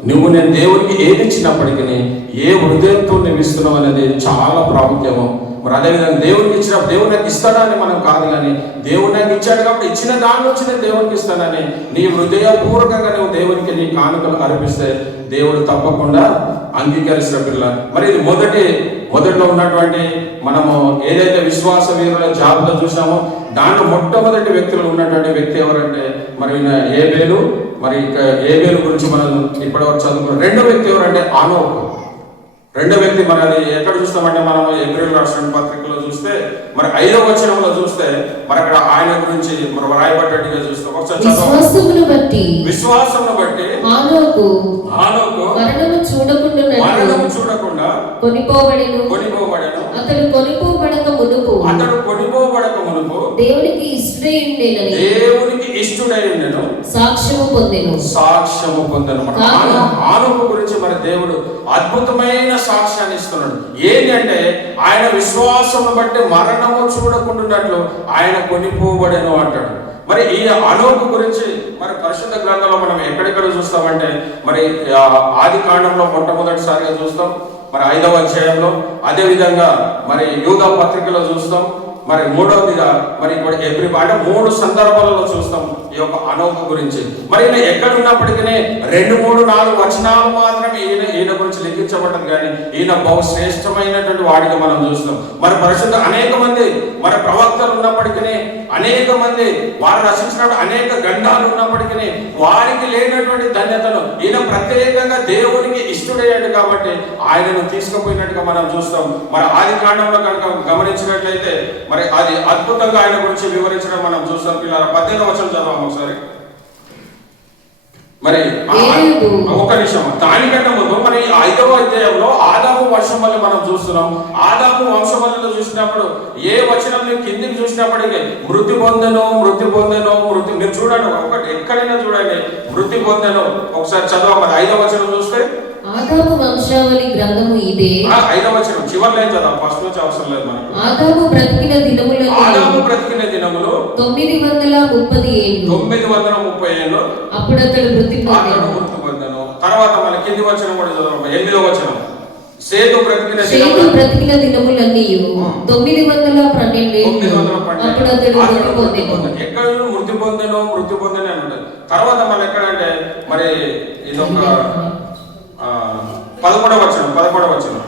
నువ్వు నేను దేవునికి ఏది ఇచ్చినప్పటికీ ఏ హృదయంతో నువ్వు ఇస్తున్నావు అనేది చాలా ప్రాముఖ్యము. మరి అదేవిధంగా దేవునికి ఇచ్చినప్పుడు దేవుడు నాకు ఇస్తాడా అని మనం కాదు, కానీ దేవుడు నాకు ఇచ్చాడు కాబట్టి ఇచ్చిన దాని నుంచి నేను దేవునికి ఇస్తానని నీ హృదయపూర్వకంగా నువ్వు దేవునికి నీ కానుకలు అర్పిస్తే దేవుడు తప్పకుండా అంగీకరిస్తున్న పిల్ల. మరి ఇది మొదట్లో ఉన్నటువంటి మనము ఏదైతే విశ్వాస వీరుల జాబితా చూసామో దాంట్లో మొట్టమొదటి వ్యక్తులు ఉన్నటువంటి వ్యక్తి ఎవరంటే మరి ఏబేలు. మరి ఏబేలు గురించి మనం ఇప్పటివరకు చదువుకున్నాం. రెండో వ్యక్తి ఎవరంటే ఆనోకు. రెండో వ్యక్తి మరి అది ఎక్కడ చూస్తామంటే మనం ఏప్రిల్ రాష్ట్ర పత్రికలో చూస్తే మరి 5వ వచనంలో చూస్తే మరి అక్కడ ఆయన గురించి మరి రాయబడ్డట్టుగా చూస్తాం. ఒకసారి విశ్వాసమును బట్టి ఆనోకు మరణము చూడకుండా కొనిపోబడెను. అతడు కొనిపోబడక మునుపు దేవునికి ఇష్టుడై ఉండెను సాక్ష్యము పొందెను. ఆనోకు గురించి మరి దేవుడు అద్భుతమైన సాక్ష్యాన్ని ఇస్తున్నాడు. ఏంటి అంటే ఆయన విశ్వాసమును బట్టి మరణము చూడకుండాట్లు ఆయన కొనిపోబడెను అంటాడు. మరి ఈ ఆనోకు గురించి మరి పరిశుద్ధ గ్రంథంలో మనం ఎక్కడెక్కడ చూస్తామంటే మరి ఆది కాండంలో మొట్టమొదటిసారిగా చూస్తాం, మరి 5వ అధ్యాయంలో, అదే విధంగా మరి యూదా పత్రికలో చూస్తాం, మరి మూడవదిగా మరి ఇక్కడ అంటే 3 సందర్భాలలో చూస్తాం ఈ యొక్క ఆనోకు గురించి. మరి ఈయన ఎక్కడ ఉన్నప్పటికీ 2, 3, 4 వచనాలు మాత్రమే ఈయన గురించి లిఖించబడ్డది, కానీ ఈయన బహుశ్రేష్టమైనటువంటి వాడిగా మనం చూస్తాం. మరి పరిశుద్ధ అనేక మంది మరి ప్రవక్తలు ఉన్నప్పటికీ, అనేక మంది వారు రచించినప్పుడు అనేక గండాలు ఉన్నప్పటికీ వారికి లేనటువంటి ధన్యతను ఈయన ప్రత్యేకంగా దేవునికి ఇష్టడయ్యాడు కాబట్టి ఆయనను తీసుకుపోయినట్టుగా మనం చూస్తాం. మరి ఆది కాండంలో కనుక గమనించినట్లయితే మరి అది అద్భుతంగా ఆయన గురించి వివరించడం మనం చూస్తాం. పిల్లల 18వ వచనం చదవం ఒకసారి. మరి ఒక నిమిషం, దానికంటే ముందు మరి 5వ అధ్యాయంలో ఆదాము వంశం వల్ల మనం చూస్తున్నాం. ఆదాము వంశం వల్ల చూసినప్పుడు ఏ వచనం కిందికి చూసినప్పటికీ మృతి పొందెను. మీరు చూడండి, ఒకటి ఎక్కడైనా చూడండి, మృతి పొందెను. ఒకసారి చదవ. మరి 5వ వచనం చూస్తే ఆదాము వంశావళి గ్రంథము ఇదే. 5వ వచనం చివరి లైన్ చదవ, ఫస్ట్ నుంచి అవసరం లేదు మనకు. ఆదాము బ్రతికిన దినములు 930 ఏళ్ళు. అప్పుడు అతడు మృతి పొందెను. తర్వాత మన కింది వచనం కూడా చదవ, 8వ వచనం. సేతు బ్రతికిన దినములన్నీ 912 అప్పుడు అతడు మృతి పొందెను. ఎక్కడ మృతి పొందెను అని అంటారు. తర్వాత మళ్ళీ ఎక్కడంటే మరి ఇదొక 11వ వచనం.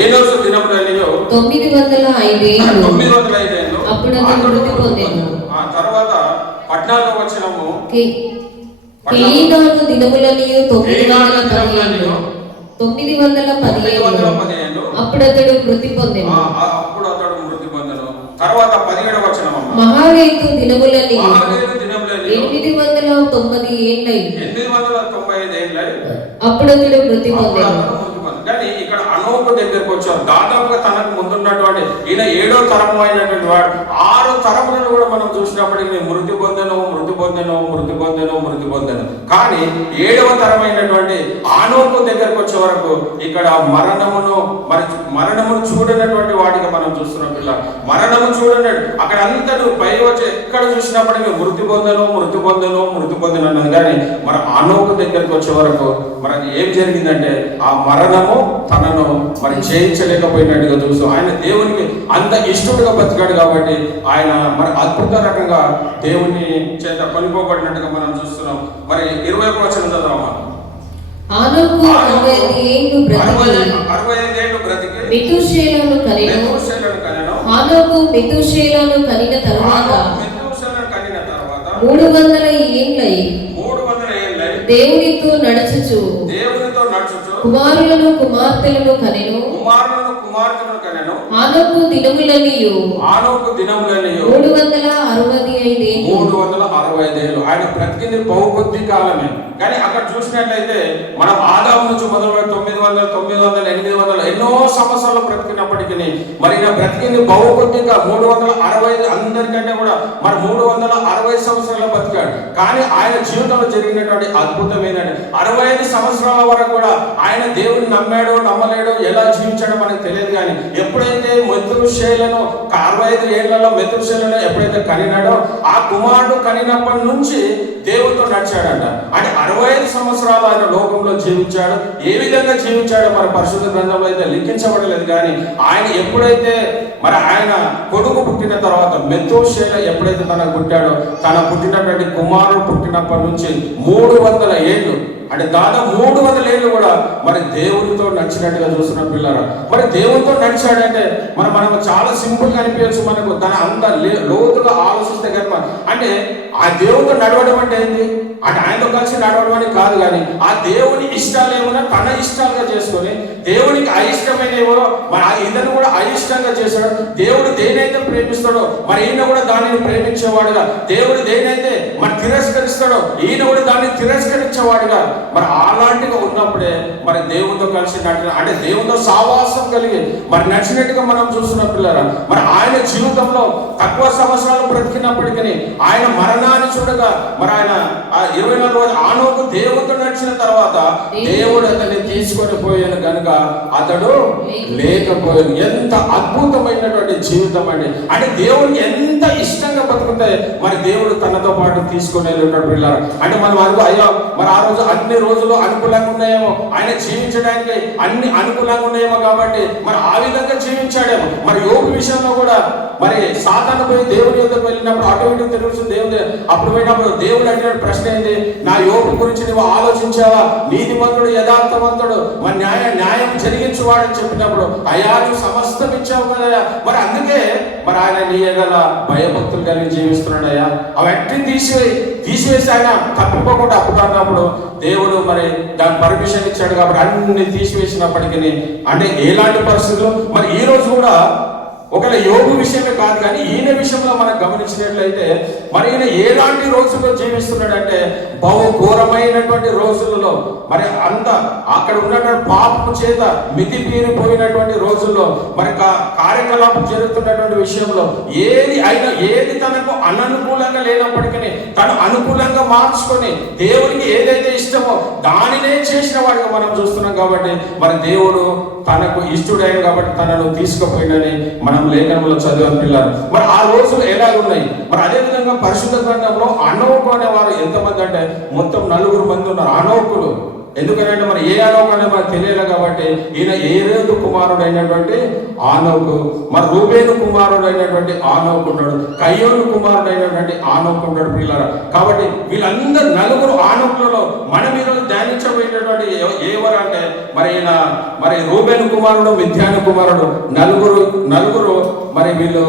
ఏనోసు దినములన్నీయు 905 అప్పుడు అతడు మృతి పొందెను. తర్వాత 14వ వచనము కేయినాను దినములన్నీయు 915 అప్పుడు అతడు మృతి పొందెను. తర్వాత 17వ వచనం మహారేతు దినములన్నీయు 890 ఏళ్ళై అప్పుడు అతడు మృతి పొందెను. కానీ ఇక్కడ అనోకు దగ్గరకు వచ్చారు. దాదాపుగా తనకు ముందున్నటువంటి ఈయన 7వ తరము అయినటువంటి వాడు 6 తరములను కూడా మనం చూసినప్పటికీ మృతి పొందెను. కానీ 7వ తరమైనటువంటి ఆనోకు దగ్గరకు వచ్చే వరకు ఇక్కడ మరణమును చూడనటువంటి వాడిగా మనం చూస్తున్నాం. పిల్ల మరణము చూడలేడు. అక్కడ అంతా నువ్వు పై వచ్చి ఎక్కడ చూసినప్పటికీ మృతి పొందెను అన్నది. కానీ మన ఆనోకు దగ్గరకు వచ్చే వరకు మనకి ఏం జరిగిందంటే ఆ మరణము తనను జయించలేకపోయినట్టుగా చూస్తాం. ఆయన దేవునికి అంత ఇష్టడుగా బతికాడు కాబట్టి ఆయన అద్భుత రకంగా దేవుని చేత కొనుక్కోబడినట్టుగా మనం చూస్తున్నాం. 20వ వచనం చదవమా. ఆనోకు 65 ఏళ్ళు బ్రతికి మెతూషేలను కనెను. ఆనోకు మెతూషేలను కనిన తరువాత 300 ఏండ్లై దేవునితో నడుచుచు కుమారులను కుమార్తెలను కనెను. ఆనోకు దినములనియు 365 ఏళ్ళు. ఆయన బ్రతికింది బహుకొద్ది కాలమే. కానీ అక్కడ చూసినట్లయితే మనం ఆదాము నుంచి మొదలుపెట్టి 900, 800 ఎన్నో సంవత్సరాలు బ్రతికినప్పటికీ ఈయన బ్రతికింది బహుకొద్దిగా 365. అందరికంటే కూడా 360 సంవత్సరాలు బతికాడు. కానీ ఆయన జీవితంలో జరిగినటువంటి అద్భుతం ఏంటంటే 65 సంవత్సరాల వరకు కూడా ఆయన దేవుని నమ్మాడో నమ్మలేడో ఎలా జీవించాడో మనకు తెలియదు. కానీ ఎప్పుడైతే మెతూషేలను 65 ఏళ్లలో మెతూషేలను ఎప్పుడైతే కనినాడో ఆ కుమారుడు కనినప్పటి నుంచి దేవుడితో నడిచాడంట. అంటే 65 సంవత్సరాలు ఆయన లోకంలో జీవించాడు. ఏ విధంగా జీవించాడో పరిశుద్ధ గ్రంథంలో అయితే లిఖించబడలేదు. కానీ ఆయన ఎప్పుడైతే ఆయన కొడుకు పుట్టిన తర్వాత మెతూషేల ఎప్పుడైతే తనకు పుట్టాడో తన పుట్టినటువంటి కుమారుడు పుట్టినప్పటి నుంచి 300 ఏళ్ళు అంటే దాదాపు 300 ఏళ్ళు కూడా దేవునితో నడిచినట్టుగా చూస్తున్నాం. పిల్లరా దేవునితో నడిచాడంటే మనకు చాలా సింపుల్ గా అనిపించచ్చు. మనకు తన అంత లోతుగా ఆలోచిస్తే కనుక అంటే ఆ దేవునితో నడవడం అంటే ఏంటి అంటే ఆయనతో కలిసి నడవడం అని కాదు. కానీ ఆ దేవుని ఇష్టాలు ఏమన్నా తన ఇష్టాలుగా చేసుకొని దేవునికి అయిష్టమైనవో ఇతను కూడా అయిష్టంగా చేశాడు. దేవుడు దేనైతే ప్రేమిస్తాడో ఈయన కూడా దానిని ప్రేమించేవాడుగా, దేవుడు దేనైతే తిరస్కరిస్తాడో ఈయన కూడా దాన్ని తిరస్కరించేవాడుగా అలాంటిగా ఉన్నప్పుడే దేవునితో కలిసి నడిచిన అంటే దేవునితో సావాసం కలిగి నడిచినట్టుగా మనం చూస్తున్నాం. పిల్లరా ఆయన జీవితంలో తక్కువ సంవత్సరాలు బ్రతికినప్పటికీ ఆయన మరణాన్ని చూడగా ఆయన 24 రోజులు ఆనోకు దేవునితో నడిచిన తర్వాత దేవుడు అతన్ని తీసుకొని పోయాను కనుక అతడు లేకపోయాను. ఎంత అద్భుతమైనటువంటి జీవితం అండి. అంటే దేవునికి ఎంత ఇష్టంగా బతుకుంటే దేవుడు తనతో పాటు తీసుకొని వెళ్ళినట్టు. పిల్లలు అంటే మనం అనుకో అయ్యో ఆ రోజు అన్ని రోజులు అనుకూలంగా ఉన్నాయేమో ఆయన జీవించడానికి అన్ని అనుకూలంగా ఉన్నాయేమో కాబట్టి ఆ విధంగా జీవించాడేమో. యోబు విషయంలో కూడా సాతాను పోయి దేవుని యొద్దకు వెళ్ళినప్పుడు అటు ఇటు తిరుగుతుంది దేవుడు. అప్పుడు పోయినప్పుడు దేవుడు అడిగిన ప్రశ్న ఏంటి, నా యోబు గురించి నువ్వు ఆలోచించావా? నీతిమంతుడు యథార్థవంతుడు న్యాయం జరిగించువాడని చెప్పినప్పుడు అయ్యా నువ్వు సమస్తం ఇచ్చావు కదా. అందుకే ఆయన నీ ఎడల భయభక్తులు కలిగి జీవిస్తున్నాడయ్యా. అవన్నీ తీసివేసి ఆయన తప్పిపోకుండా అప్పుడు అన్నప్పుడు దేవుడు దాని పర్మిషన్ ఇచ్చాడు కాబట్టి అన్ని తీసివేసినప్పటికీ అంటే ఎలాంటి పరిస్థితులు ఈ రోజు కూడా ఒకవేళ యోగు విషయమే కాదు కానీ ఈయన విషయంలో మనం గమనించినట్లయితే ఈయన ఎలాంటి రోజుల్లో జీవిస్తున్నాడంటే బహు ఘోరమైనటువంటి రోజులలో అంత అక్కడ ఉన్నటువంటి పాపము చేత మితి మీరిపోయినటువంటి రోజుల్లో కార్యకలాపం జరుగుతున్నటువంటి విషయంలో ఏది తనకు అననుకూలంగా లేనప్పటికీ తను అనుకూలంగా మార్చుకొని దేవునికి ఏదైతే ఇష్టమో దానినే చేసిన వాడిగా మనం చూస్తున్నాం. కాబట్టి దేవుడు తనకు ఇష్టడైన కాబట్టి తనను తీసుకుపోయినని మనం లేఖనంలో చదివాం. పిల్లలు ఆ రోజులు ఎలాగున్నాయి అదే విధంగా పరిశుద్ధ గ్రంథంలో అనోకు అనే వారు ఎంతమంది అంటే మొత్తం 4 మంది ఉన్నారు అనోకులు. ఎందుకంటే ఏ ఆనోకు అనేది మనకు తెలియదు కాబట్టి ఈయన ఏరేదు కుమారుడు అయినటువంటి ఆనోకు, రూబేను కుమారుడు అయినటువంటి ఆనోకు ఉన్నాడు, కయ్యోను కుమారుడు అయినటువంటి ఆనోకు ఉన్నాడు. పిల్లరా కాబట్టి వీళ్ళందరూ 4 ఆనోకులలో మనం ఈరోజు ధ్యానించబోయేటటువంటి ఎవరు అంటే ఈయన రూబేను కుమారుడు మిద్యాను కుమారుడు నలుగురు వీళ్ళు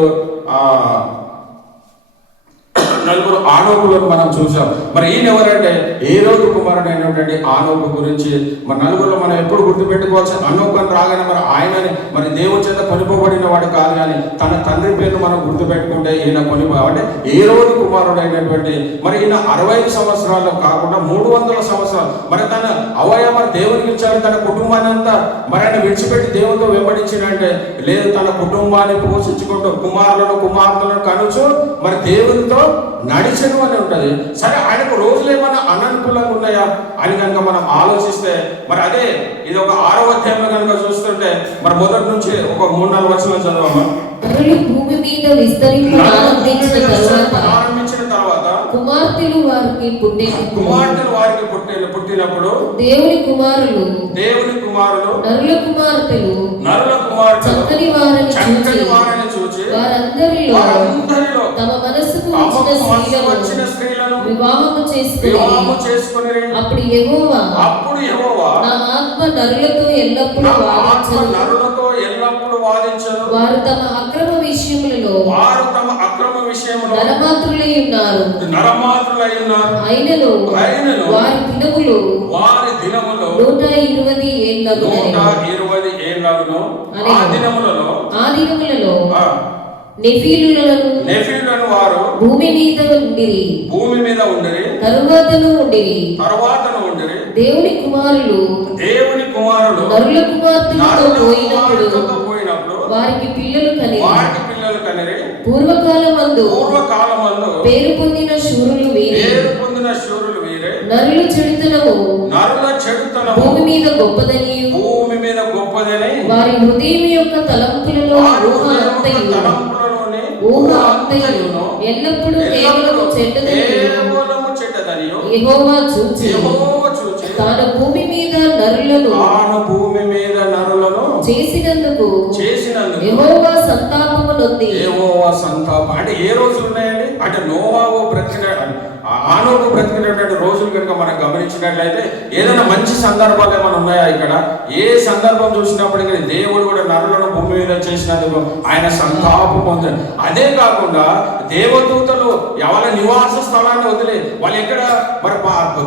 నలుగురు ఆనోకులను మనం చూసాం. మరి ఈయన ఎవరంటే ఏరోదు కుమారుడు అయినటువంటి ఆనోకు గురించి మరి నలుగురులో మనం ఎప్పుడు గుర్తుపెట్టుకోవాల్సి, ఆనోకు అని రాగానే మరి ఆయనని మరి దేవుని చేత కొనిపోబడిన వాడు కాదు, కానీ తన తండ్రి పేరును మనం గుర్తుపెట్టుకుంటే ఈయన అంటే ఏరోదు కుమారుడు అయినటువంటి మరి ఈయన 65 సంవత్సరాలు కాకుండా 300 సంవత్సరాలు మరి తన మరి దేవునికి ఇచ్చారు. తన కుటుంబాన్ని అంతా మరి ఆయన విడిచిపెట్టి దేవునితో వెంబడించినంటే లేదు, తన కుటుంబాన్ని పోషించుకుంటూ కుమార్తెలను కనుచు మరి దేవునితో నడిచను అని ఉంటది. సరే, ఆయనకు రోజులు ఏమైనా అననుకూలంగా ఉన్నాయా అని కనుక మనం ఆలోచిస్తే మరి అదే ఇది ఒక 6వ అధ్యాయంలో కనుక చూస్తుంటే మరి మొదటి నుంచి ఒక 3-4 వచనాలు చదవమా. భూమి మీద ఆరంభించిన తర్వాత కుమార్తెలు వారికి పుట్టినప్పుడు దేవుని కుమారులు నరుల కుమార్తెలు చక్కని వారిని చూచి వారందరిలో తమ మనసుకు వచ్చిన స్త్రీలను వివాహము చేసుకుని అప్పుడు యెహోవా నా ఆత్మ నరులతో ఎల్లప్పుడూ వాదించను. వారు తమ అక్రమ విషయములలో నరమాత్రులై ఉన్నారు. అయినను వారి దినములు 120 ఏళ్ళగును. ఆ దినములలో నెఫీలులను వారు భూమి మీద ఉండిరి. తరువాతను ఉండిరి. దేవుని కుమారులు నరుల కుమార్తెలతో పోయినప్పుడు వారికి పిల్లలు కనిరి. పూర్వకాలమందు పేరు పొందిన శూరులు వీరే. నరుల చెడుతనము భూమి మీద గొప్పదని వారి హృదయం యొక్క తలంపులలో ఊహ అంతయు ఎల్లప్పుడూ కేవలము చెడ్డదని యెహోవా చూచి తాను భూమి మీద నరులను చేసినందుకు యెహోవా సంతాపము నొంది. అంటే ఏ రోజులు ఉన్నాయండి? అంటే నోవాహు ఆనోకు బ్రతికినటువంటి రోజులు కనుక మనం గమనించినట్లయితే ఏదైనా మంచి సందర్భాలు ఏమైనా ఉన్నాయా ఇక్కడ? ఏ సందర్భం చూసినప్పటికీ దేవుడు కూడా నరులను భూమి మీద చేసినందుకు ఆయన సంతాపం పొందారు. అదే కాకుండా దేవదూతలు ఎవరి నివాస స్థలాన్ని వదిలి వాళ్ళు ఎక్కడ మరి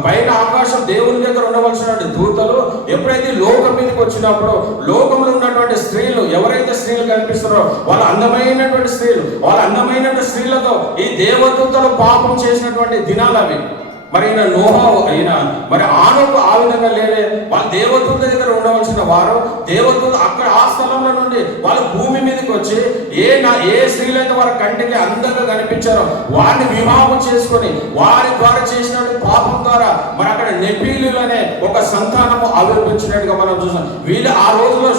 పైన ఆకాశం దేవుని దగ్గర ఉండవలసిన దూతలు ఎప్పుడైతే లోకం మీదకి వచ్చినప్పుడు లోకంలో ఉన్నటువంటి స్త్రీలు ఎవరైతే స్త్రీలు కనిపిస్తారో వాళ్ళ అందమైనటువంటి స్త్రీలతో ఈ దేవదూతలు పాపం చేసినటువంటి దినాలు అవి. మరి ఈయన మరి ఆనోకు ఆ విధంగా లేదే. వాళ్ళ దేవదూత దగ్గర ఉండవలసిన వారు దేవదూత అక్కడ ఆ స్థలంలో నుండి వాళ్ళు భూమి మీదకి వచ్చి ఏ స్త్రీలైతే వారి కంటికి అందంగా కనిపించారో వారిని వివాహం చేసుకొని వారి ద్వారా చేసినటువంటి పాపం ద్వారా మరి అక్కడ నెఫీలులనే ఒక సంతానము ఆవిర్భించినట్టుగా మనం చూసాం. వీళ్ళు ఆ రోజులో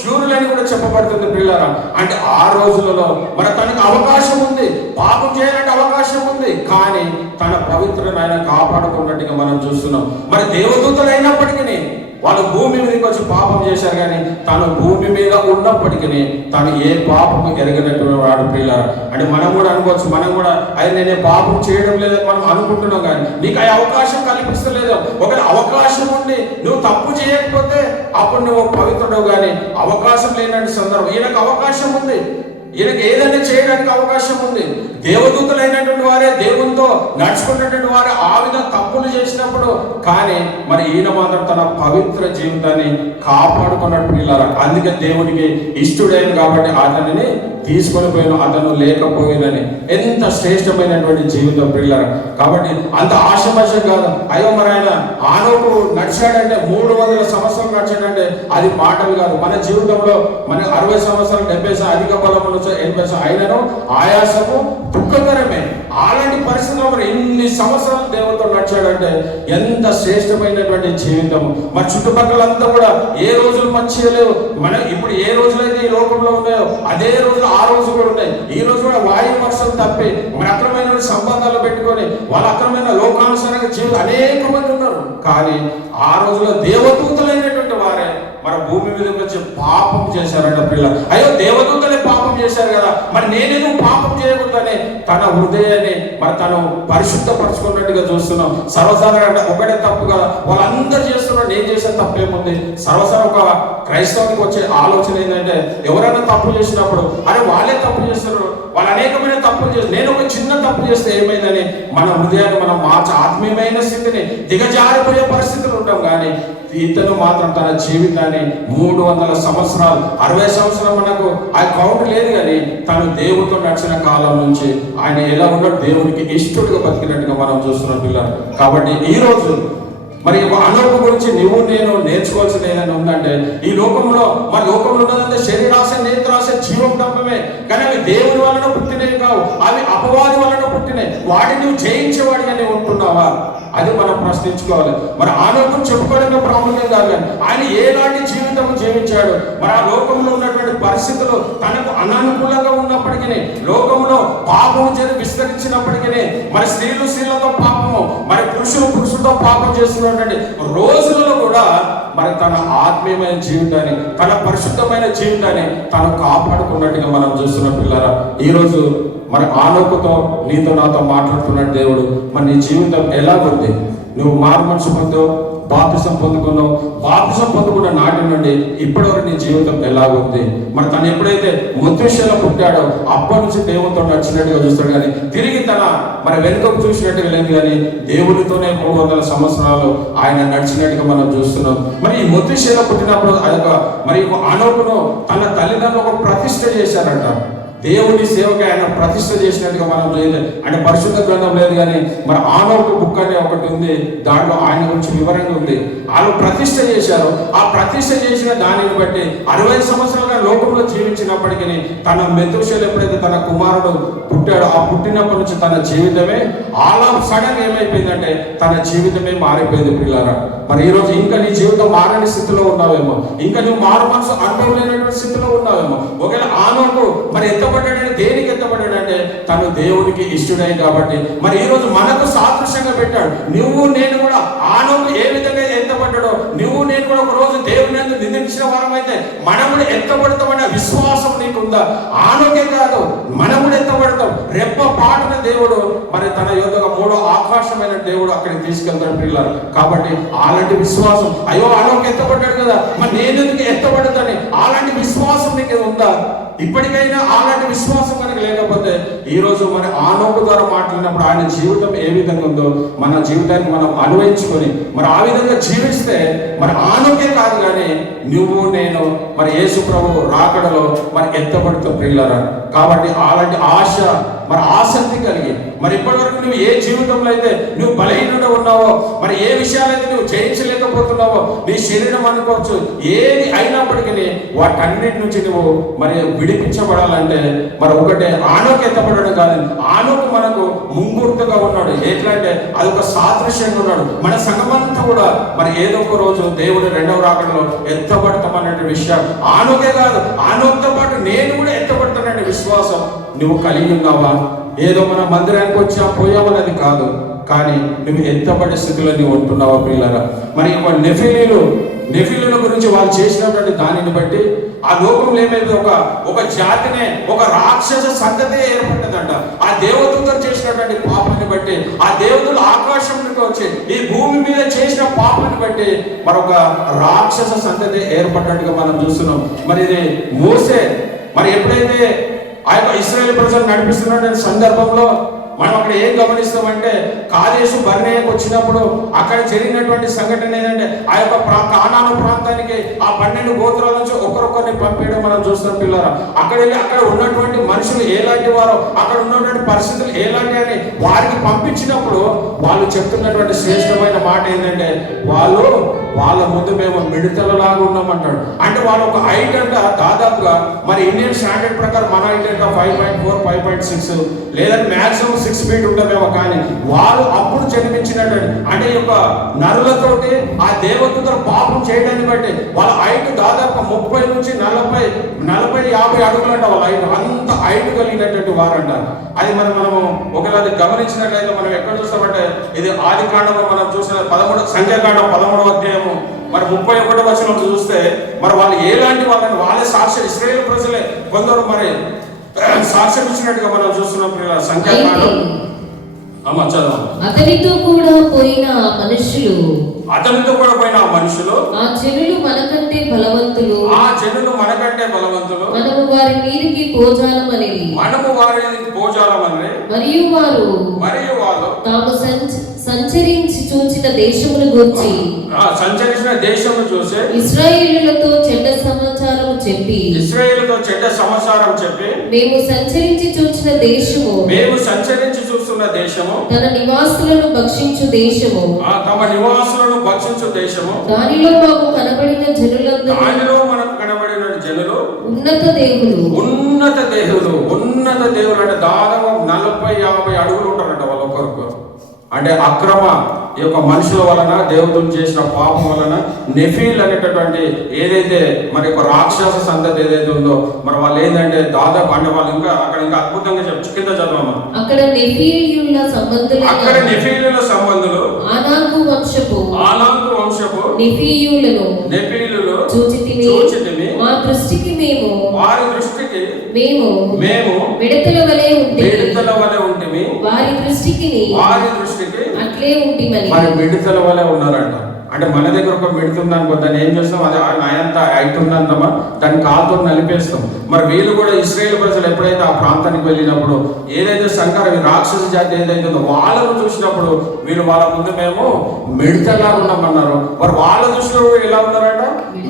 శూరులని కూడా చెప్పబడుతుంది పిల్లరా. అంటే ఆ రోజులలో మరి తనకు అవకాశం ఉంది, పాపం చేయాలంటే అవకాశం ఉంది, కానీ తన పవిత్ర ఆయన కాపాడుకున్నట్టుగా మనం చూస్తున్నాం. మరి దేవదూతలు అయినప్పటికీ వాళ్ళు భూమి మీదకి వచ్చి పాపం చేశారు, కానీ తను భూమి మీద ఉన్నప్పటికీ తను ఏ పాపము ఎరగనటువంటి వాడు పిల్లలు. అంటే మనం కూడా అనుకోవచ్చు, మనం కూడా అది నేనే పాపం చేయడం లేదని మనం అనుకుంటున్నాం, కానీ నీకు ఆ అవకాశం కల్పిస్తలేదు. ఒకవేళ అవకాశం ఉండి నువ్వు తప్పు చేయకపోతే అప్పుడు నువ్వు పవిత్రుడు, కానీ అవకాశం లేనటువంటి సందర్భం ఈయనకు అవకాశం ఉంది. ఈయనకి ఏదైనా చేయడానికి అవకాశం ఉంది. దేవదూతలైనటువంటి వారే దేవునితో నడుచుకున్నటువంటి వారే ఆ విధంగా తప్పులు చేసినప్పుడు, కానీ మరి ఈయన మాత్రం తన పవిత్ర జీవితాన్ని కాపాడుకున్నట్టు పిల్లరా. అందుకే దేవునికి ఇష్టడైన కాబట్టి అతనిని తీసుకొని పోయిన, అతను లేకపోయినని. ఎంత శ్రేష్టమైనటువంటి జీవితం పిల్లరా. కాబట్టి అంత ఆశమశం కాదు. అయ్యో మరి ఆయన ఆనోకు నడిచాడంటే 300 సంవత్సరాలు నడిచాడంటే అది మాటలు కాదు. మన జీవితంలో మన 60 సంవత్సరాలు 70 అధిక బలం 80 అయినను ఆయాసము దుఃఖకరమే. అలాంటి పరిస్థితుల్లో మరి ఇన్ని సంవత్సరాలు దేవుడితో నడిచాడంటే ఎంత శ్రేష్టమైనటువంటి జీవితం. మరి చుట్టుపక్కలంతా కూడా ఏ రోజులు మంచిగా లేవు. మనం ఇప్పుడు ఏ రోజులైతే ఈ లోకంలో ఉన్నాయో అదే రోజులు ఆ రోజు కూడా ఉన్నాయి. ఈ రోజు కూడా వాయు వర్షం తప్పి మరి అక్రమైన సంబంధాలు పెట్టుకొని వాళ్ళ అక్రమైన లోకానుసారంగా జీవితం అనేక మంది ఉన్నారు. కానీ ఆ రోజులో దేవదూతలైనటువంటి వారే మరి భూమి మీదకి వచ్చి పాపం చేశారంట పిల్ల. అయ్యో దేవదూతలే పాపం చేశారు కదా, మరి నేనేదో పాపం చేయకూడదని తన హృదయాన్ని మరి తను పరిశుద్ధపరచుకున్నట్టుగా చూస్తున్నాం. సర్వసాధారణ ఒకటే తప్పు కదా, వాళ్ళందరూ చేస్తున్నారు, నేను చేసే తప్పేముంది? సర్వసాధారణ ఒక క్రైస్తవునికి వచ్చే ఆలోచన ఏంటంటే ఎవరైనా తప్పు చేసినప్పుడు అరే వాళ్ళే తప్పు చేస్తున్నారు, వాళ్ళు అనేకమైన తప్పులు చేస్తారు. నేను ఒక చిన్న తప్పు చేస్తే ఏమైందని మన హృదయాన్ని మనం ఆత్మీయమైన స్థితిని దిగజారిపోయే పరిస్థితులు ఉంటాం. కానీ ఇతను మాత్రం తన జీవితాన్ని 300 సంవత్సరాలు 60 సంవత్సరాలు మనకు ఆ కౌంట్ లేదు, కానీ తను దేవుడితో నడిచిన కాలం నుంచి ఆయన ఎలా ఉన్నాడు, దేవునికి ఇష్టడుగా బతికినట్టుగా మనం చూస్తున్నాం పిల్లలు. కాబట్టి ఈ రోజు మరి అనోకు గురించి నువ్వు నేను నేర్చుకోవాల్సింది ఏదైనా ఉందంటే, ఈ లోకంలో మన లోకంలో ఉన్నదంటే శరీరాశ నేత్రాశ జీవోద్దంభమే, కానీ అవి దేవుని వలన పుట్టినవి కావు, అవి అపవాది వలన పుట్టినవి. వాటిని నువ్వు జయించేవాడిగా నువ్వు ఉంటున్నావా? అది మనం ప్రశ్నించుకోవాలి. మరి ఆలోకం చెప్పుకోవడమే ప్రాముఖ్యం కాదు, కానీ ఆయన ఏలాంటి జీవితం జీవించాడు. మరి ఆ లోకంలో ఉన్నటువంటి పరిస్థితులు తనకు అననుకూలంగా ఉన్నప్పటికీ, లోకంలో పాపము చేసి విస్తరించినప్పటికీ, మరి స్త్రీలతో పాపము, మరి పురుషులతో పాపం చేస్తున్నటువంటి రోజులలో కూడా మరి తన ఆత్మీయమైన జీవితాన్ని, తన పరిశుద్ధమైన జీవితాన్ని తను కాపాడుకున్నట్టుగా మనం చూస్తున్న పిల్లరా. ఈరోజు మరి ఆలోకతో నీతో నాతో మాట్లాడుతున్న దేవుడు, మరి నీ జీవితం ఎలా ఉంది? నువ్వు మారు మనసు పొందావు, బాప్తిసం పొందుకున్నావు, బాప్తిసం పొందుకున్న నాటి నుండి ఇప్పటివరకు నీ జీవితం ఎలా ఉంది? మరి తను ఎప్పుడైతే ముద్దుశలో పుట్టాడో అప్పటి నుంచి దేవునితో నడిచినట్టుగా చూస్తాడు, కానీ తిరిగి తన మరి వెనుకకు చూసినట్టుగా లేదు, కానీ దేవునితోనే 300 సంవత్సరాలు ఆయన నడిచినట్టుగా మనం చూస్తున్నాం. మరి ఈ ముద్దుశలో పుట్టినప్పుడు అదొక మరి అనోకును తన తల్లిదండ్రులు ఒక ప్రతిష్ఠ చేశారంట. దేవుని సేవకి ఆయన ప్రతిష్ఠ చేసినట్టుగా మనం చేయలేదు. అంటే పరిశుద్ధ గ్రంథం లేదు, కానీ మరి ఆనోకు బుక్ అనే ఒకటి ఉంది, దాంట్లో ఆయన గురించి వివరంగా ఉంది. వాళ్ళు ప్రతిష్ఠ చేశారు. ఆ ప్రతిష్ఠ చేసిన దానిని బట్టి 60 సంవత్సరాలుగా లోకంలో జీవించినప్పటికీ తన మెతుషేలు ఎప్పుడైతే తన కుమారుడు పుట్టాడో ఆ పుట్టినప్పటి నుంచి తన జీవితమే ఆల్ ఆఫ్ సడన్ ఏమైపోయిందంటే తన జీవితమే మారిపోయింది పిల్లరా. మరి ఈరోజు ఇంకా నీ జీవితం మారని స్థితిలో ఉన్నావేమో, ఇంకా నువ్వు మారు మనసు అనుభవం లేనటువంటి స్థితిలో ఉన్నావేమో. ఒకవేళ ఆనోకు మరి ఎత్తబడ్డాడంటే దేనికి ఎత్తబడ్డాడంటే తను దేవునికి ఇష్టడై కాబట్టి మరి ఈరోజు మనకు సాదృశ్యంగా పెట్టాడు. నువ్వు నేను కూడా ఆనోకు ఏ విధంగా ఎత్తబడ్డాడో, నువ్వు నేను కూడా ఒక రోజు దేవుని యందు నిందించిన వారం అయితే మనం కూడా ఎత్తబడతామనే విశ్వాసం నీకుందా? ఆనోకే కాదు, మనం కూడా ఎత్తబడతాం. రెప్ప పాటున దేవుడు మరి తన యోధగా 3వ ఆకాశమైన దేవుడు అక్కడికి తీసుకెళ్తాడు పిల్లలు. కాబట్టి అలాంటి విశ్వాసం, అయ్యో ఆనోకు ఎత్తబడ్డాడు కదా, మరి నేను ఎందుకు ఎత్తబడతాని అలాంటి విశ్వాసం నీకు ఉందా? ఇప్పటికైనా అలాంటి విశ్వాసం మనకి లేకపోతే ఈరోజు మరి ఆనోకు ద్వారా మాట్లాడినప్పుడు ఆయన జీవితం ఏ విధంగా ఉందో మన జీవితానికి మనం అన్వయించుకొని మరి ఆ విధంగా జీవిస్తే మరి ఆనోకే కాదు, కానీ నువ్వు నేను మరి యేసు ప్రభువు రాకడలో మరి ఎత్తబడుతాం పిల్లరా. కాబట్టి అలాంటి ఆశ మరి ఆసక్తి కలిగి మరి ఇప్పటివరకు నువ్వు ఏ జీవితంలో అయితే నువ్వు బలహీనంగా ఉన్నావో, మరి ఏ విషయాలైతే నువ్వు జయించలేకపోతున్నావో, నీ శరీరం అనుకోవచ్చు, ఏది అయినప్పటికీ వాటన్నిటి నుంచి నువ్వు మరి విడిపించబడాలంటే మరి ఒకటే ఆనోకు ఎత్తబడడం కాదు, ఆనోకు మనకు ముంగుర్తుగా ఉన్నాడు. ఎట్లా అంటే అదొక సాదృశ్యంగా ఉన్నాడు. మన సంఘమంతా కూడా మరి ఏదో ఒక రోజు దేవుడు 2వ రాకడలో ఎత్తబడతామనే విషయం ఆనోకే కాదు, ఆనోకుతో పాటు నేను కూడా ఎత్తబడతాననే విశ్వాసం నువ్వు కలిగి ఉన్నావా? ఏదో మన మందిరానికి వచ్చా పోయామన్నది కాదు, కానీ నువ్వు ఎత్తబడే స్థితిలో నువ్వు ఉంటున్నావా పిల్లరా. మరి నెఫిలీల గురించి వాళ్ళు చేసినటువంటి దానిని బట్టి ఆ లోకంలో ఏమైంది, ఒక జాతినే ఒక రాక్షస సంతతి ఏర్పడ్డదంట. ఆ దేవదూతలు చేసినటువంటి పాపాన్ని బట్టి, ఆ దేవతలు ఆకాశం నుండి వచ్చి ఈ భూమి మీద చేసిన పాపాన్ని బట్టి మరొక రాక్షస సంతతి ఏర్పడ్డట్టుగా మనం చూస్తున్నాం. మరి ఇది మోసే మరి ఎప్పుడైతే ఆ యొక్క ఇశ్రాయేలు ప్రజలు నడిపిస్తున్న సందర్భంలో మనం అక్కడ ఏం గమనిస్తామంటే, కాదేశు బర్నేయకు వచ్చినప్పుడు అక్కడ జరిగినటువంటి సంఘటన ఏంటంటే ఆ యొక్క కానాను ప్రాంతానికి ఆ 12 గోత్రాల నుంచి ఒకరొకరిని పంపేయడం మనం చూస్తాం పిల్లరా. అక్కడ వెళ్ళి అక్కడ ఉన్నటువంటి మనుషులు ఎలాంటి వారో, అక్కడ ఉన్నటువంటి పరిస్థితులు ఎలాంటి అని వారికి పంపించినప్పుడు వాళ్ళు చెప్తున్నటువంటి శ్రేష్టమైన మాట ఏంటంటే, వాళ్ళ ముందు మేము మిడతలలాగా ఉన్నామంటాడు. అంటే వాళ్ళ ఒక హైట్ అంట దాదాపుగా మరి ఇండియన్ స్టాండర్డ్ ప్రకారం మన హైట్ అంట 5.4 5.6 లేదా మ్యాక్సిమం 6 ఫీట్ ఉండమేమో, కానీ వాళ్ళు అప్పుడు జన్మించినటువంటి అంటే ఈ యొక్క నరులతోటి ఆ దేవదూతల పాపం చేయడాన్ని బట్టి వాళ్ళ హైట్ దాదాపు 30 నుంచి 40-50 అడుగులు అంట. వాళ్ళ హైట్ అంత హైట్ కలిగినటువంటి వారంట. అది మనము ఒకవేళ గమనించినట్లయితే మనం ఎక్కడ చూస్తామంటే ఇది ఆది కాండంలో మనం చూసిన 13 సంఖ్యాకాండం 13వ అధ్యాయము మరి 31వ వచనం చూస్తే మరి వాళ్ళు ఎలాంటి వాళ్ళని వాళ్ళే సాక్ష్యం, ఇశ్రాయేలు ప్రజలే కొందరు మరి సాక్ష్యం ఇచ్చినట్టుగా మనం చూస్తున్నాం. సంఖ్యాకాండం అతనితో కూడా పోయిన మనుషులు ఆ జనులు ఆ జనులు మనకంటే బలవంతులు, ఆ జనులు మనకంటే బలవంతులు, మనము వారి మీదికి పోజాలమనేది. మనము వారిని పోజాలమని, మరియు వారు తాము సంచరించి చూచిన దేశమును గూర్చి సంచరించిన దేశము చూసి ఇశ్రాయేలులతో చెడ్డ సమాచారం చెప్పి మేము సంచరించి చూస్తున్న దేశము తన నివాసులను భక్షించు దేశము, దానిలో మాకు కనబడిన జనులు ఉన్నత దేవులు అంటే దాదాపు 40-50 అడుగులు ఉంటారంట వాళ్ళ ఒకరికి. అంటే అక్రమ ఈ యొక్క మనుషుల వలన, దేవుడు చేసిన పాపం వలన నెఫీల్ అనేటటువంటి ఏదైతే మరి ఒక రాక్షస సంతతి ఏదైతే ఉందో మరి వాళ్ళు ఏంటంటే దాదాపు అంటే వాళ్ళు ఇంకా అక్కడ ఇంకా అద్భుతంగా కింద చదవమా, అక్కడ నెఫీలీయుల సంబంధులు ఆనాకు వంశపు నెఫీలీయులను చూచితిమి. వారి దృష్టికి మేము మిడతల వలె ఉంటిమి, వారి దృష్టికి అట్లే ఉంటిమని. మరి మిడతల వలె ఉన్నారంట. అంటే మన దగ్గర ఒక మిడుతుంది అనుకో, దాన్ని ఏం చేస్తాం, అది నాయంత అవుతుందంటామా, దాన్ని కాలుతో నలిపేస్తాం. మరి వీళ్ళు కూడా ఇశ్రాయేల్ ప్రజలు ఎప్పుడైతే ఆ ప్రాంతానికి వెళ్ళినప్పుడు ఏదైతే సంకర రాక్షస జాతి ఏదైతే ఉందో వాళ్ళను చూసినప్పుడు వీళ్ళు వాళ్ళ ముందు మేము మిడతల్లాగా ఉన్నామన్నారు. మరి వాళ్ళ దృష్టిలో ఎలా ఉన్నారంట,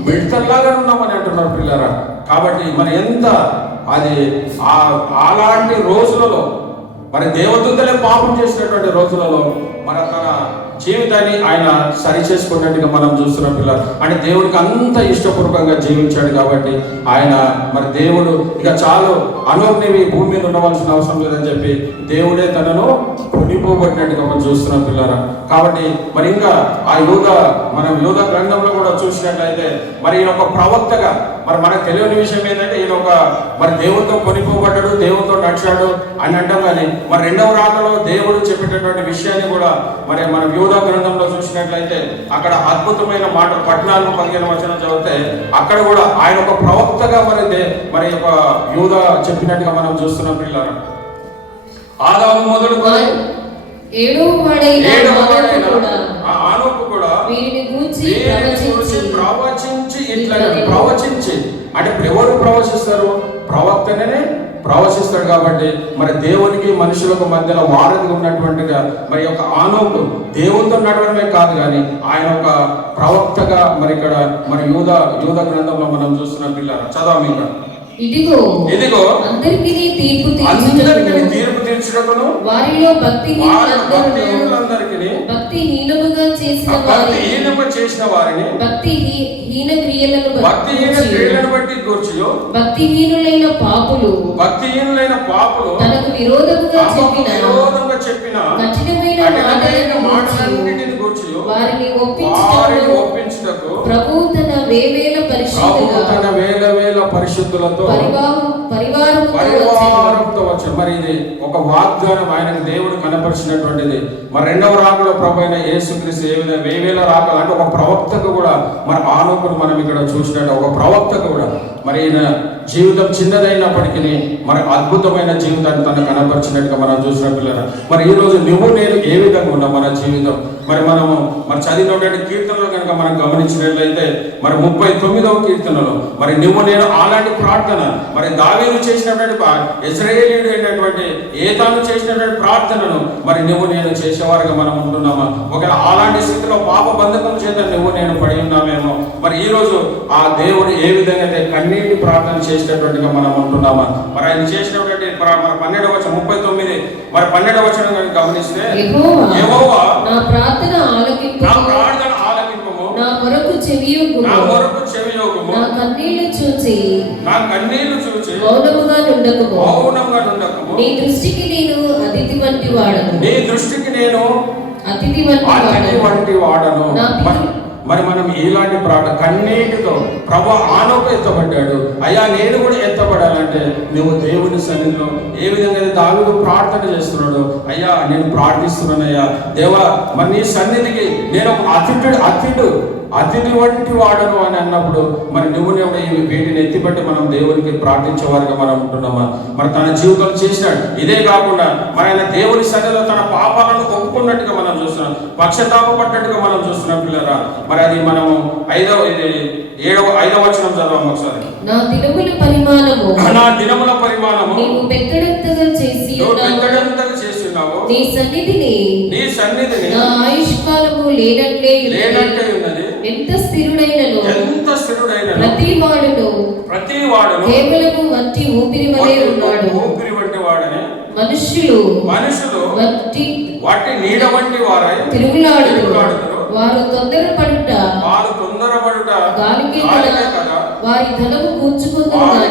మిడతల్లాగా ఉన్నామని అంటున్నారు పిల్లరా. కాబట్టి మరి ఎంత అది అలాంటి రోజులలో మరి దేవదూతలే పాపం చేసినటువంటి రోజులలో మన తన జీవితాన్ని ఆయన సరి చేసుకున్నట్టుగా మనం చూస్తున్నాం పిల్లలు. అంటే దేవుడికి అంత ఇష్టపూర్వకంగా జీవించాడు కాబట్టి ఆయన మరి దేవుడు ఇక చాలు అనోజ్ఞవి భూమి మీద ఉండవలసిన అవసరం లేదని చెప్పి దేవుడే తనను కొనిపోబడినట్టుగా మనం చూస్తున్నాం పిల్లరా. కాబట్టి మరి ఇంకా ఆ మనం యూద గ్రంథంలో కూడా చూసినట్లయితే మరి ఈయన ఒక ప్రవక్తగా మరి మనకు తెలియని విషయం ఏంటంటే ఈయన ఒక మరి దేవుడితో కొనిపోబడ్డాడు, దేవుడితో నడిచాడు అని అంటాం. కానీ మరి రెండవ రాకలో దేవుడు చెప్పేటటువంటి విషయాన్ని కూడా మరి మన యూద గ్రంథంలో చూసినట్లయితే అక్కడ అద్భుతమైన మాట 14-15 చదివితే అక్కడ కూడా ఆయన ఒక ప్రవక్తగా మరి ఒక యూద చెప్పినట్టుగా మనం చూస్తున్నాం పిల్లలు. ఆదాము మొదలుకొని ఏడవ వాడైన ఆనోకు కూడా వీరిని గూర్చి ప్రవచించి అంటే ఇప్పుడు ఎవరు ప్రవచిస్తారు, ప్రవక్తనే ప్రవచిస్తాడు. కాబట్టి మరి దేవునికి మనుషులకు మధ్యలో వారధిగా ఉన్నటువంటిగా మరి యొక్క ఆనోకు దేవునితో నడవడమే కాదు కానీ ఆయన ఒక ప్రవక్తగా మరి ఇక్కడ మరి యూద గ్రంథంలో మనం చూస్తున్న పిల్లలు చదవం. ఇంకా ఇదిగో అందరికీ తీర్పు తీర్చుటకును వారిలో భక్తిహీనముగా చేసిన వారిని భక్తిహీన క్రియలను బట్టి గూర్చియో భక్తిహీనులైన పాపులు తనకు విరోధముగా చెప్పిన కఠినమైన మాటలన్నిటిని గూర్చియో వారిని ఒప్పించుటకు ప్రభువు తన వేవేల పరిశుద్ధులతో పరివారంతో వచ్చాడు. మరి ఇది ఒక వాగ్దానం ఆయనకు దేవుడు కనపరిచినటువంటిది. మరి రెండవ రాకలో ప్రభు అయిన యేసుక్రీస్తు ఏ విధంగా 1000 రాకలు అంటే ఒక ప్రవక్తకు కూడా మరి ఆనోకును మనం ఇక్కడ చూసినట్టు ఒక ప్రవక్తకు కూడా మరి ఈయన జీవితం చిన్నదైనప్పటికీ మరి అద్భుతమైన జీవితాన్ని తను కనపరిచినట్టుగా మనం చూసిన పిల్లలు. మరి ఈ రోజు నువ్వు నేను ఏ విధంగా ఉన్నా మన జీవితం మరి మనము మరి చదివినటువంటి కీర్తనలో కనుక మనం గమనించినట్లయితే మరి 39వ కీర్తనలో మరి నువ్వు నేను అలాంటి ప్రార్థన మరి దావీదు చేసినటువంటి ఇశ్రాయేలీయుడు అయినటువంటి ఏతాను చేసినటువంటి ప్రార్థనను మరి నువ్వు నేను చేసేవారుగా మనం ఉంటున్నామా? ఒకవేళ అలాంటి స్థితిలో పాప బంధకం చేత నువ్వు నేను పడి ఉన్నామేమో. మరి ఈ రోజు ఆ దేవుడు ఏ విధంగా అయితే కన్నీటి ప్రార్థన చేసినటువంటిగా మనం ఉంటున్నామా? మరి ఆయన చేసినటువంటి 12:39 మరి 12వ వచనం కనుక గమనిస్తే యెహోవా నా ప్రార్థన ఆలకింపుము నా మొరకు చెవియొగ్గుము నా కన్నీళ్లు చూచి మౌనముగా నుండకుము నీ దృష్టికి నేను అతిథి వంటి వాడను. మరి మనం ఇలాంటి ప్రార్థన కన్నీటితో ప్రభు ఆనోకు ఎత్తబడ్డాడు. అయ్యా నేను కూడా ఎత్తబడాలంటే నువ్వు దేవుని సన్నిధిలో ఏ విధంగా దావీదు ప్రార్థన చేస్తున్నాడు, అయ్యా నేను ప్రార్థిస్తున్నానయ్యా దేవా మరి నీ సన్నిధికి నేను ఒక అతిథి వంటి వాడను అని అన్నప్పుడు మరి నువ్వు వీటిని ఎత్తిపట్టి మనం దేవునికి ప్రార్థించేవారుగా మనం ఉంటున్నామా? మరి తన జీవితంలో చేసినాడు. ఇదే కాకుండా మరి ఆయన దేవుని సన్నిధిలో తన పాపాలను ఒప్పుకున్నట్టుగా మనం చూస్తున్నాం, పక్షతాపపడ్డట్టుగా మనం చూస్తున్నాం పిల్లరా. మరి అది మనము ఐదవ వచనం చదవం ఒకసారి. నా దినముల పరిమాణము నా దినముల పరిమాణము నీవు పెద్దడంతగా చేసి నువ్వు ఉన్నావు. పెద్దడంతగా చేసి ఉన్నావు. నీ సన్నిధిని నా ఆయుష్కాలము లేనట్లే ఉన్నది. ఎంత స్థిరుడైనను ప్రతి వాడును కేవలము వంటి ఊపిరి వలె ఉన్నాడు. ఊపిరి వంటి వాడని మనుష్యులు వాటి నీడ వంటి వారై తిరుగులాడుదురు. వారు తొందరపడుట గాలికే కదా వారి ధనము కూర్చుకుందరు గాని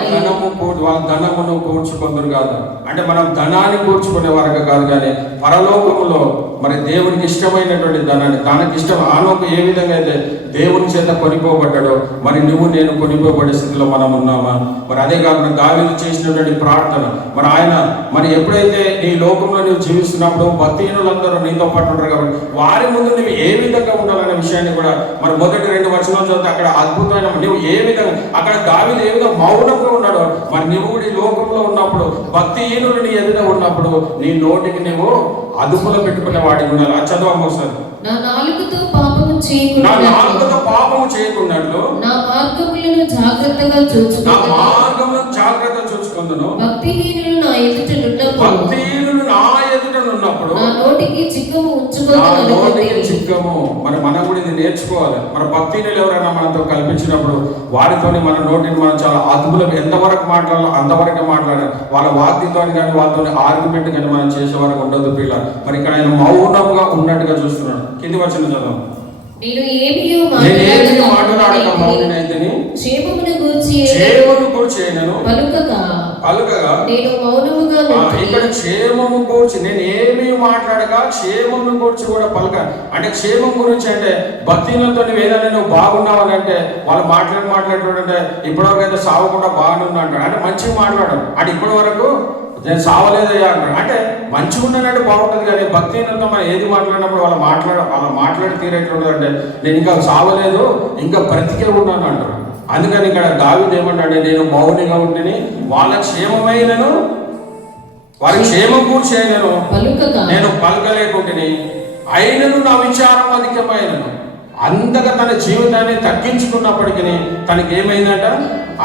వాళ్ళ ధనమును కూర్చుకుందరు కాదు. అంటే మనం ధనాన్ని కూర్చుకునే వరకు కాదు, కానీ పరలోకములో మరి దేవునికి ఇష్టమైనటువంటి ధనాన్ని, తనకి ఇష్టం ఆనోకు ఏ విధంగా అయితే దేవుని చేత కొనిపోబడ్డాడో మరి నువ్వు నేను కొనిపోబడే స్థితిలో మనం ఉన్నామా? మరి అదే కాకుండా దావీదు చేసినటువంటి ప్రార్థన, మరి ఆయన మరి ఎప్పుడైతే నీ లోకంలో నువ్వు జీవిస్తున్నప్పుడు భక్తిహీనులందరూ నీతో పాటు ఉంటారు కాబట్టి వారి ముందు నువ్వు ఏ విధంగా ఉండాలనే విషయాన్ని కూడా మరి మొదటి 2 వచనాలు చదివితే అక్కడ అద్భుతమైన నువ్వు ఏ విధంగా, అక్కడ దావీదు ఏ విధంగా మౌనంగా ఉన్నాడో మరి నువ్వు కూడా ఈ లోకంలో ఉన్నప్పుడు భక్తిహీనులు నీ ఎదుట ఉన్నప్పుడు నీ నోటికి నువ్వు అదుపులో పెట్టుకునే వాడికి ఉండాలి. అది చదవమ్మ ఒకసారి. నా నాలుకతో పాపము చేయకున్నట్లు నా మార్గములను జాగ్రత్తగా చూచుకుందును. భక్తిహీనులు నా ఎదుట నున్నప్పుడు నా నోటికి చిక్కము చిక్కము. మనం కూడా ఇది నేర్చుకోవాలి. మన భక్తిహీనులు ఎవరైనా మనతో కల్పించినప్పుడు వారితోని మన నోటిని మనం చాలా అదుపులో ఎంతవరకు మాట్లాడాలో అంతవరకే మాట్లాడాలి. వాళ్ళ వాక్యంతో కానీ వాళ్ళతో ఆర్గ్యుమెంట్ కానీ మనం చేసే వరకు ఉండదు పిల్ల. మరి ఇక్కడ ఆయన మౌనంగా ఉన్నట్టుగా చూస్తున్నాడు. కింది వచ్చిన చదువు. నేను ఏమీ మాట్లాడక మౌనైతిని క్షేమమును గూర్చి పలుకగా నేను మౌనముగా ఇక్కడ క్షేమము గురించి నేను ఏమీ మాట్లాడక క్షేమము గురించి కూడా పలక. అంటే క్షేమం గురించి అంటే భక్తిలతో నువ్వు ఏదైనా నువ్వు బాగున్నావు అని అంటే వాళ్ళు మాట్లాడుతుంటే ఇప్పటివరకు అయితే సావకుండా బాగానే ఉన్నా అంటాడు. అంటే మంచిగా మాట్లాడడం అంటే ఇప్పటి వరకు నేను సావలేదయ్యా అంటాడు. అంటే మంచిగా ఉన్నానంటే బాగుంటుంది, కానీ భక్తిహీనంతో మనం ఏది మాట్లాడినప్పుడు వాళ్ళ మాట్లాడి తీరేట్లుంటుంది. అంటే నేను ఇంకా సావలేదు, ఇంకా బ్రతికే ఉన్నాను అంటారు. అందుకని ఇక్కడ దావీదు ఏమంటాడే, నేను మౌనిగా ఉంటిని వాళ్ళ క్షేమమైనను వారి క్షేమం కూర్చి అయినను నేను పలకలేకుంటుని అయినను నా విచారం అధికమైనను. అంతగా తన జీవితాన్ని తగ్గించుకున్నప్పటికీ తనకి ఏమైందంట,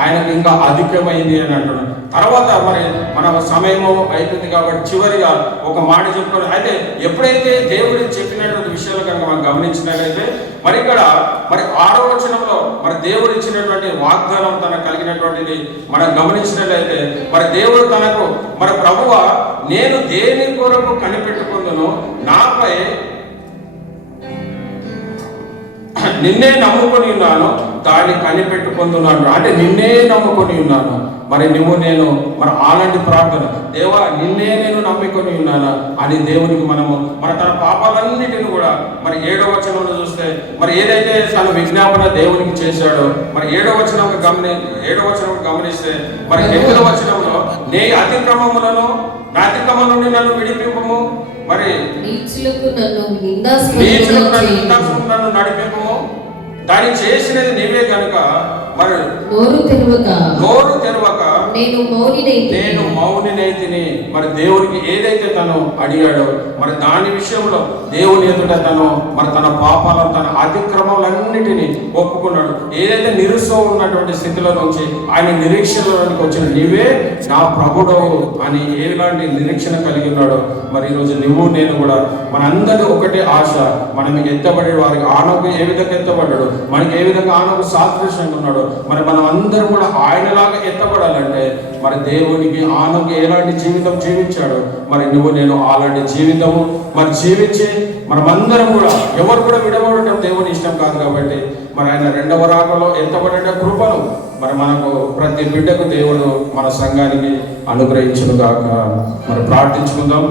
ఆయనకు ఇంకా అధికమైంది అని అంటున్నాడు. తర్వాత మరి మన సమయము అయిపోయింది కాబట్టి చివరిగా ఒక మాట చెప్పుకోవాలి. అయితే ఎప్పుడైతే దేవుడు చెప్పినటువంటి విషయాలు కనుక మనం గమనించినట్లయితే మరి ఇక్కడ మరి 6వ వచనంలో మరి దేవుడు ఇచ్చినటువంటి వాగ్దానం తనకు కలిగినటువంటిది మనం గమనించినట్లయితే మరి దేవుడు తనకు మరి ప్రభువా నేను దేని కొరకు కనిపెట్టుకుందును, నాపై నిన్నే నమ్ముకొని ఉన్నాను, దాన్ని కనిపెట్టుకుంటున్నాను. అంటే నిన్నే నమ్ముకొని ఉన్నాను. మరి నువ్వు నేను మరి అలాంటి ప్రార్థన, దేవా నిన్నే నేను నమ్ముకొని ఉన్నాను అని దేవునికి మనము మరి తన పాపాలన్నిటిని కూడా మరి 7వ వచనంలో చూస్తే మరి ఏదైతే తన విజ్ఞాపన దేవునికి చేశాడో మరి 7వ వచనం గమనిస్తే మరి 8వ వచనంలో నీ అతిక్రమములను నా అతిక్రమం నుండి నన్ను విడిపింపము, మరి నీచులకు నన్ను నడిపింపము, దాన్ని చేసినది నీవే కనుక మరి నోరు తెరవక నేను మౌనినైతిని. మరి దేవునికి ఏదైతే తను అడిగాడో మరి దాని విషయంలో దేవుని ఎదుట తను మరి తన పాపాలను తన అతిక్రమాలన్నిటినీ ఒప్పుకున్నాడు. ఏదైతే నిరుత్సవం ఉన్నటువంటి స్థితిలో నుంచి ఆయన నిరీక్షణలోనికి వచ్చిన నీవే నా ప్రభుడవు అని ఎలాంటి నిరీక్షణ కలిగి ఉన్నాడో మరి ఈరోజు నువ్వు నేను కూడా మనందరికీ ఒకటే ఆశ, మనం ఎత్తబడే వారికి ఆనకు ఏ విధంగా ఎత్తబడ్డాడు, మనకి ఏ విధంగా ఆనకు సాదృశ్యంగా ఉన్నాడు, మరి మనం అందరం కూడా ఆయనలాగా ఎత్తబడాలంటే మరి దేవునికి ఆనకు ఎలాంటి జీవితం జీవించాడు మరి నువ్వు నేను అలాంటి జీవితము మరి జీవించి మనమందరం కూడా ఎవరు కూడా విడవడటం దేవుని ఇష్టం కాదు. కాబట్టి మరి ఆయన 2వ రాకలో ఎత్తబడే కృపను మరి మనకు ప్రతి బిడ్డకు దేవుడు మన సంఘానికి అనుగ్రహించును గాక. మరి ప్రార్థించుకుందాం.